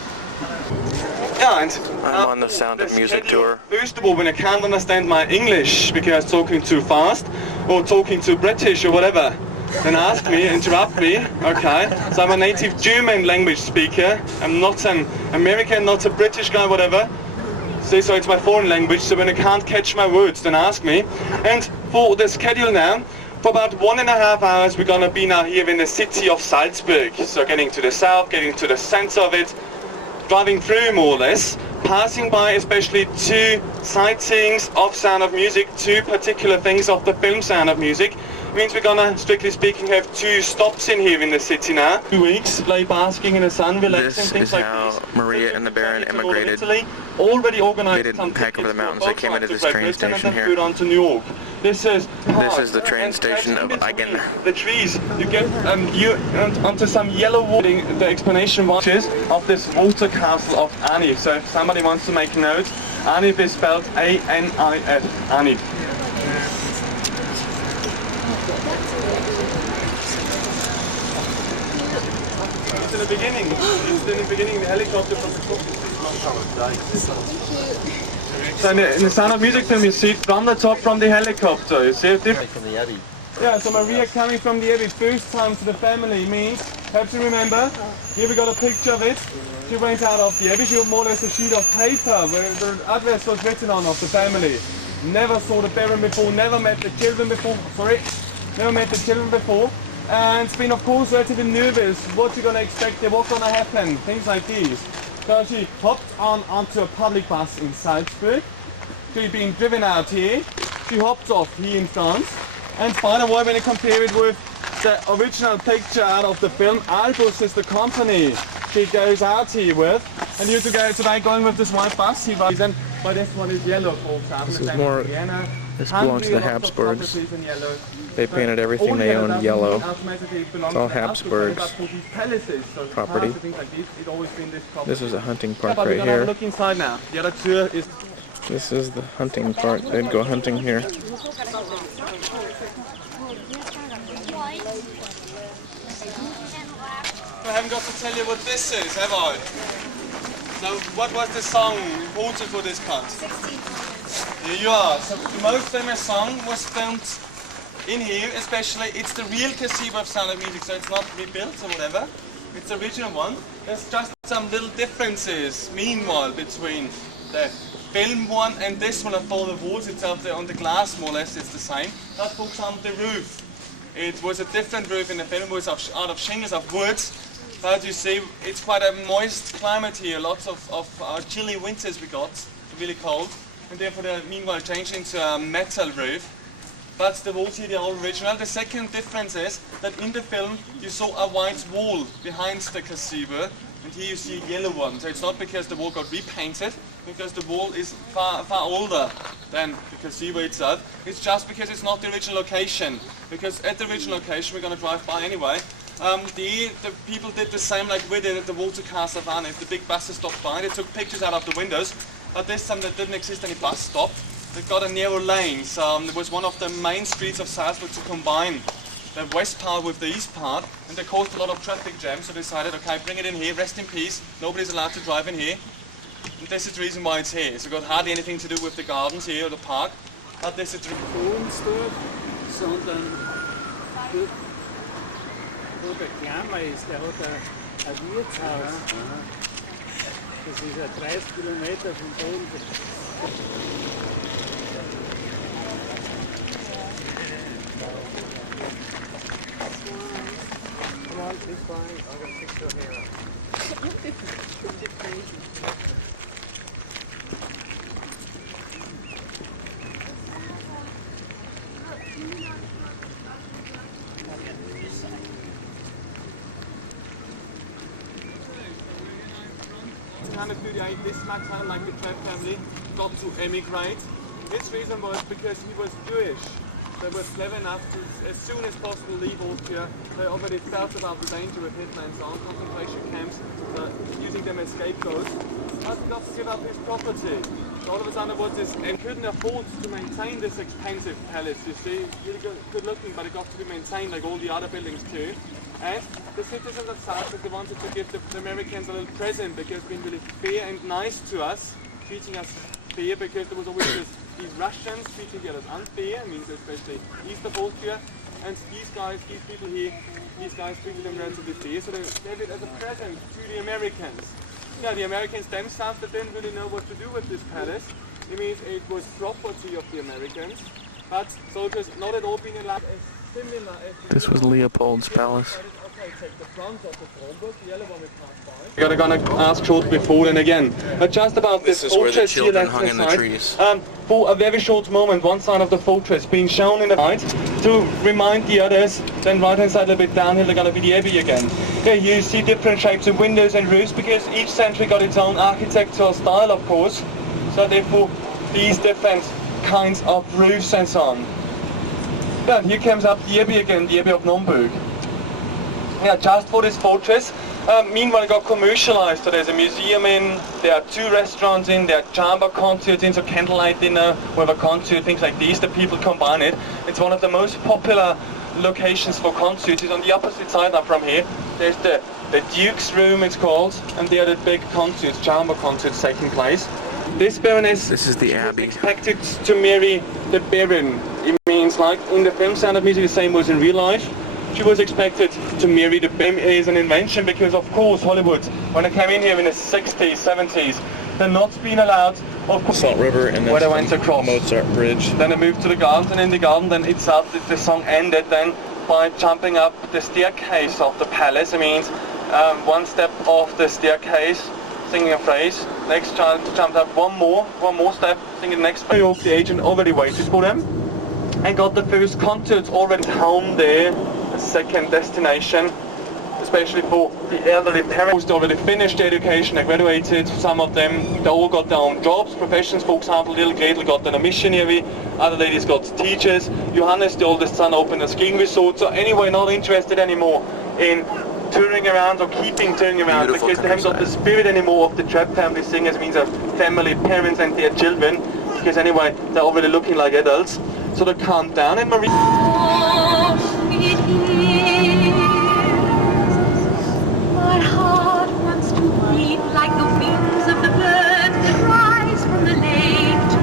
Yeah, and I'm on the Sound of Music tour. First of all, when I can't understand my English because talking too fast or talking too British or whatever, then ask me, interrupt me, okay? So I'm a native German language speaker. I'm not an American, not a British guy, whatever. So it's my foreign language, so when I can't catch my words, then ask me. And for the schedule now, for about 1.5 hours, we're gonna be now here in the city of Salzburg. So getting to the south, getting to the center of it, driving through more or less, passing by especially 2 sightseeings of Sound of Music, 2 particular things of the film Sound of Music. Means we're gonna, strictly speaking, have 2 stops in here in the city now. 2 weeks, like basking in the sun, relaxing, things like this. This is how Maria and the Baron immigrated. Already organized. They didn't hike over the mountains, they came into this train station here. On to New York. This is the train station of Eigen. The trees, you get onto some yellow water. The explanation is of this water castle of Anif. So if somebody wants to make notes, Anif is spelled A-N-I-F, Anif. It's in the beginning. It's in the beginning, the helicopter from the So in the Sound of Music film, you see it from the top, from the helicopter. You see it? From the Abbey. Yeah, so Maria coming from the Abbey first time to the family means, perhaps you remember, here we got a picture of it. She went out of the Abbey, she had more or less a sheet of paper where the address was written on of the family. Never saw the Baron before, never met the children before, and it's been of course relatively nervous, what you're gonna expect there, what's gonna happen, things like these. So she hopped onto a public bus in Salzburg, she's being driven out here, she hopped off here in France, and by the way, when you compare it with the original picture out of the film, Albus is the company she goes out here with, and you today going with this white bus here, but this one is yellow, for example. This is more, Vienna. this belongs to the Habsburgs. They painted everything they owned yellow. It's all Habsburgs property. This is a hunting park right here. Look inside now. The other tour is. This is the hunting park. They'd go hunting here. I haven't got to tell you what this is, have I? So, what was the song important for this part? 16. Here you are. So, the most famous song was filmed in here, especially. It's the real gazebo of Sound of Music, so it's not rebuilt or whatever. It's the original one. There's just some little differences, meanwhile, between the film one and this one. For the walls itself, on the glass, more or less, it's the same. But for example, the roof. It was a different roof in the film. It was out of shingles, of wood. But you see, it's quite a moist climate here. Lots of chilly winters we got, really cold. And therefore they meanwhile changed into a metal roof. But the walls here, they are all original. The second difference is that in the film you saw a white wall behind the gazebo, and here you see a yellow one. So it's not because the wall got repainted, because the wall is far older than the gazebo itself. It's just because it's not the original location. Because at the original location, we're going to drive by anyway, the people did the same like we did at the water castle of Anif. The big buses stopped by, they took pictures out of the windows, but this time there didn't exist any bus stop. They've got a narrow lane, so it was one of the main streets of Salzburg to combine the west part with the east part, and they caused a lot of traffic jams, so they decided, okay, bring it in here, rest in peace, nobody's allowed to drive in here. And this is the reason why it's here. It's got hardly anything to do with the gardens here or the park, but this is the wo der Klammer ist, der hat ein Wirtshaus. Das ist ja 30 Kilometer vom Boden. This fine, I'm going to fix your hair up. This matter, like the Trepp family, got to emigrate. His reason was because he was Jewish. They were clever enough to, as soon as possible, leave Austria. They already felt about the danger of Hitler and so on, concentration camps, using them as scapegoats. But he got to give up his property. So all of a sudden, was this, and couldn't afford to maintain this expensive palace. You see, really good looking, but it got to be maintained like all the other buildings too. And the citizens of Salzburg, they wanted to give the Americans a little present because being really fair and nice to us, treating us fair, because there was always these Russians treating the others unfair, means especially east of Austria, and these people here, these guys treated them relatively fair, so they gave it as a present to the Americans. Yeah, the Americans themselves, they didn't really know what to do with this palace. It means it was property of the Americans, but soldiers not at all being allowed as similar as... This was Leopold's palace. We're gonna ask short before and again. But just about this is where the fortress here children left hung in the side, trees. for a very short moment, one side of the fortress being shown in the light to remind the others. Then right hand side a little bit downhill, they're gonna be the abbey again. Here you see different shapes of windows and roofs because each century got its own architectural style, of course. So therefore, these different kinds of roofs and so on. Yeah, here comes up the abbey again, the abbey of Naumburg. Yeah, just for this fortress. Meanwhile, it got commercialized. So there's a museum in, there are 2 restaurants in, there are chamber concerts in, so candlelight dinner, we have a concert, things like these. The people combine it. It's one of the most popular locations for concerts. It's on the opposite side now from here. There's the Duke's Room, it's called, and there are the big concerts, chamber concerts taking place. This Baroness, this is the abbey, expected to marry the Baron. It means, like in the film Sound of Music, the same was in real life. She was expected to marry the Baron. It is an invention because, of course, Hollywood, when they came in here in the 60s, 70s, they're not being allowed, of course, Salt River, and then where they went across Mozart Bridge. Then they moved to the garden, and in the garden, then itself, the song ended then by jumping up the staircase of the palace. It means one step off the staircase, singing a phrase. Next child jumped up one more step, singing the next phrase. The agent already waited for them and got the first concerts already home there. A second destination, especially for the elderly parents. They already finished their education, they graduated, some of them, they all got their own jobs, professions. For example, little Gretel got then a missionary, other ladies got teachers. Johannes, the oldest son, opened a skiing resort. So anyway, not interested anymore in touring around or keeping touring around. Beautiful because they haven't got the spirit anymore of the Trepp family singers, means of family, parents and their children, because anyway, they're already looking like adults. So they calmed down and Marie... My heart wants to beat like the wings of the birds that rise from the lake to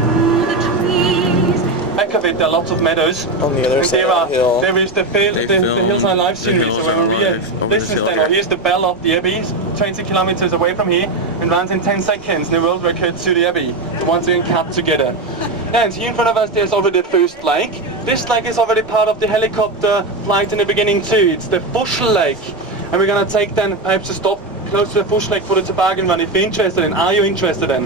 the trees. Back of it, there are lots of meadows. On the other side of the hill, there is the Hillside Live series. So when Maria listens then, here's the bell of the Abbey, 20 kilometers away from here, and runs in 10 seconds. The world record to the Abbey. The ones being cut together. And here in front of us there's already the first lake. This lake is already part of the helicopter flight in the beginning too. It's the Fuschel Lake. And we're going to take then perhaps a stop close to the Fuschel Lake for the toboggan run if you're interested in. Are you interested in?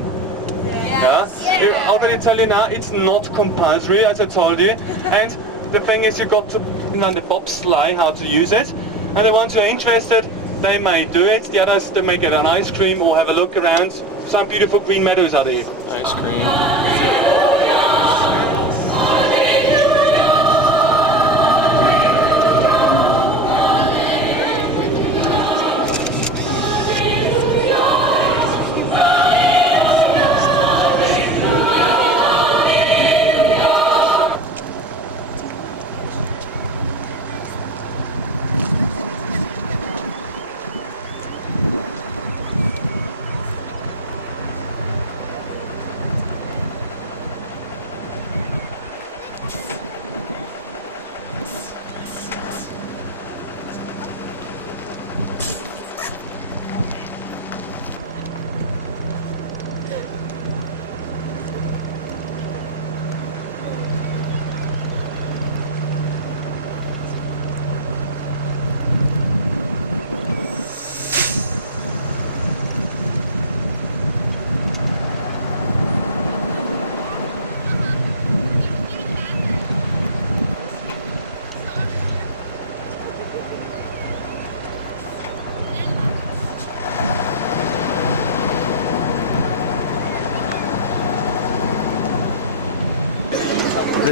Yes. Yeah? I already tell you now, it's not compulsory, as I told you. And the thing is, you got to learn the bobsleigh, how to use it. And the ones who are interested, they may do it. The others, they may get an ice cream or have a look around. Some beautiful green meadows are there. Ice cream.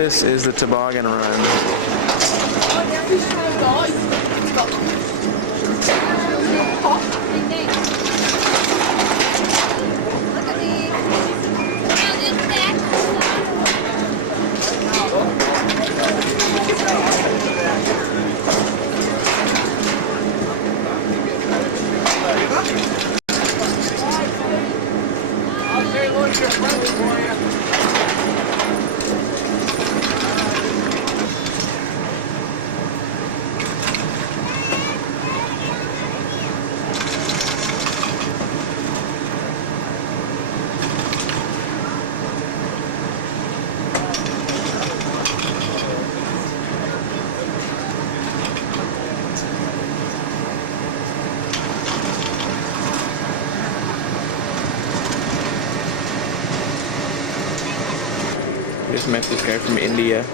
This is the toboggan run. Just met this guy from India.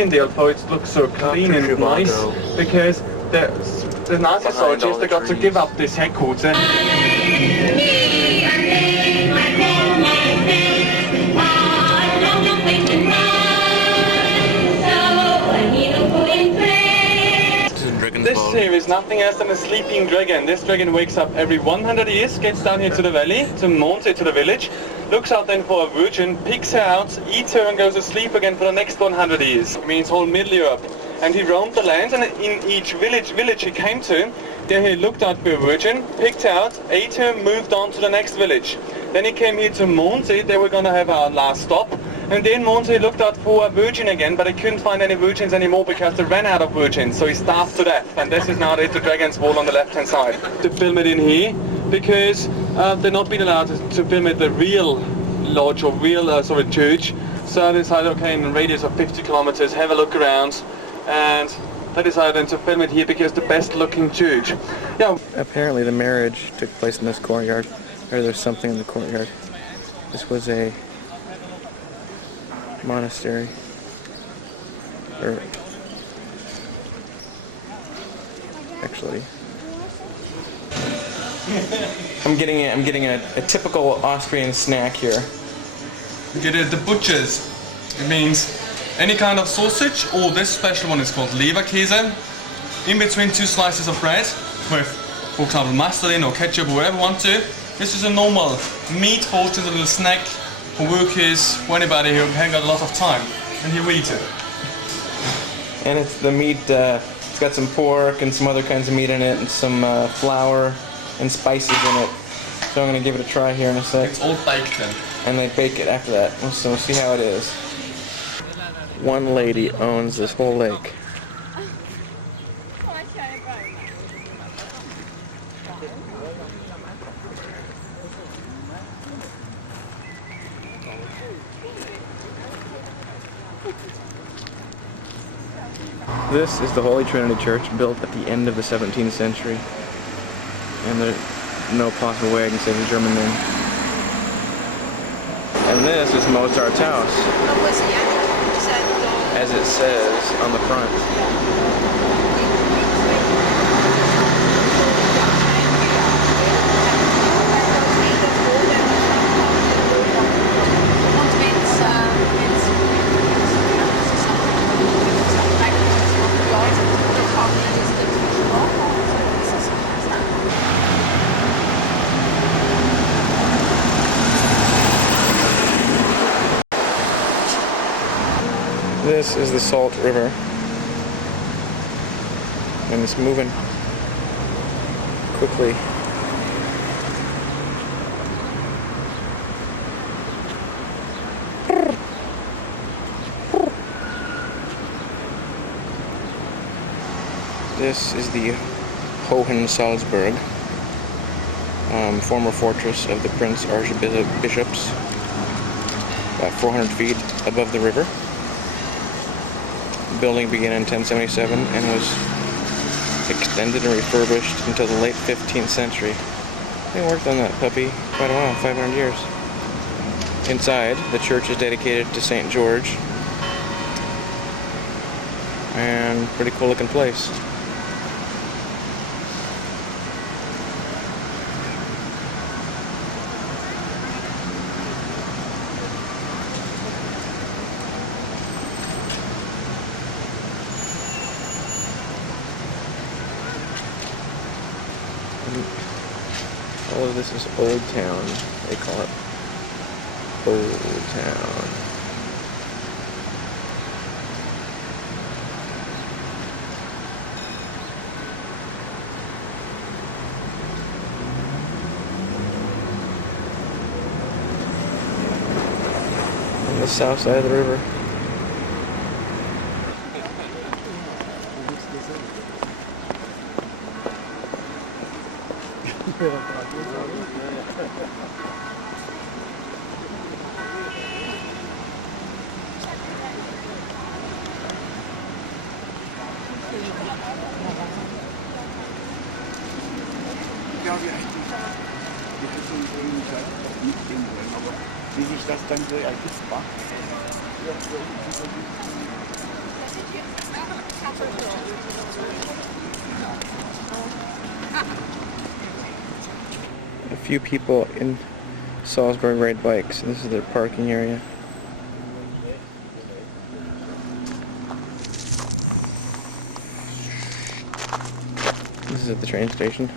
In the Alps, it looks so clean and nice because the Nazi soldiers, they got to give up this headquarters. This here is nothing else than a sleeping dragon. This dragon wakes up every 100 years, gets down here to the valley, to Monte, to the village, looks out then for a virgin, picks her out, eats her and goes to sleep again for the next 100 years. It means whole Middle Europe. And he roamed the land, and in each village he came to, there he looked out for a virgin, picked her out, ate her, moved on to the next village. Then he came here to Monte, they were going to have our last stop. And then Monte looked out for a virgin again, but he couldn't find any virgins anymore because they ran out of virgins, so he starved to death. And this is now the dragon's wall on the left-hand side. To film it in here, because they're not being allowed to film it the real lodge or real church. So I decided, okay, in a radius of 50 kilometers, have a look around, and I decided then to film it here because the best-looking church. Yeah. Apparently the marriage took place in this courtyard, or there's something in the courtyard. This was a monastery, or actually, I'm getting a typical Austrian snack here. You get it at the butcher's. It means any kind of sausage, or this special one is called Leberkäse, in between two slices of bread with, for example, mustard in or ketchup or whatever you want to. This is a normal meat portion, a little snack for workers, for anybody who hasn't got a lot of time, and he eats it. And it's the meat, it's got some pork and some other kinds of meat in it, and some flour and spices in it. So I'm going to give it a try here in a sec. It's all baked then. And they bake it after that, so we'll see how it is. One lady owns this whole lake. This is the Holy Trinity Church, built at the end of the 17th century. And there's no possible way I can say the German name. And this is Mozart's house, as it says on the front. This is the Salt River, and it's moving quickly. This is the Salzburg, former fortress of the Prince Archbishops, about 400 feet above the river. The building began in 1077 and was extended and refurbished until the late 15th century. They worked on that puppy quite a while, 500 years. Inside, the church is dedicated to St. George, and pretty cool looking place. All of this is Old Town, they call it. Old Town. On the south side of the river. Wie sich das dann so ergibt, wa? A few people in Salzburg ride bikes. This is their parking area. This is at the train station.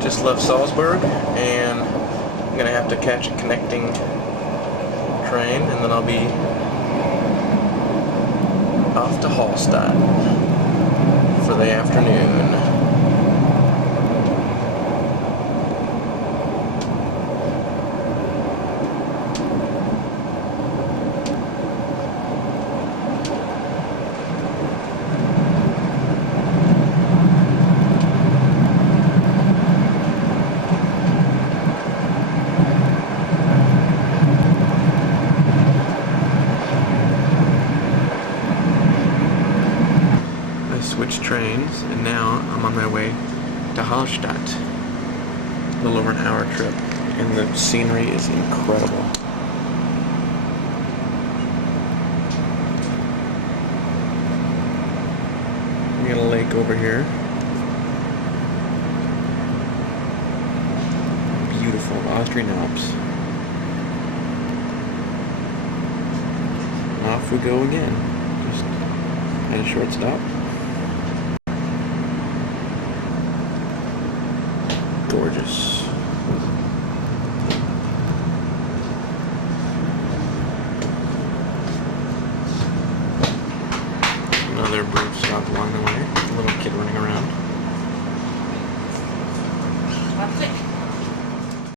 Just left Salzburg, and I'm gonna have to catch a connecting train, and then I'll be off to Hallstatt for the afternoon. Switched trains, and now I'm on my way to Hallstatt. A little over an hour trip, and the scenery is incredible. We got a lake over here. Beautiful Austrian Alps. And off we go again. Just had a short stop. Gorgeous. Another brief stop along the way. A little kid running around.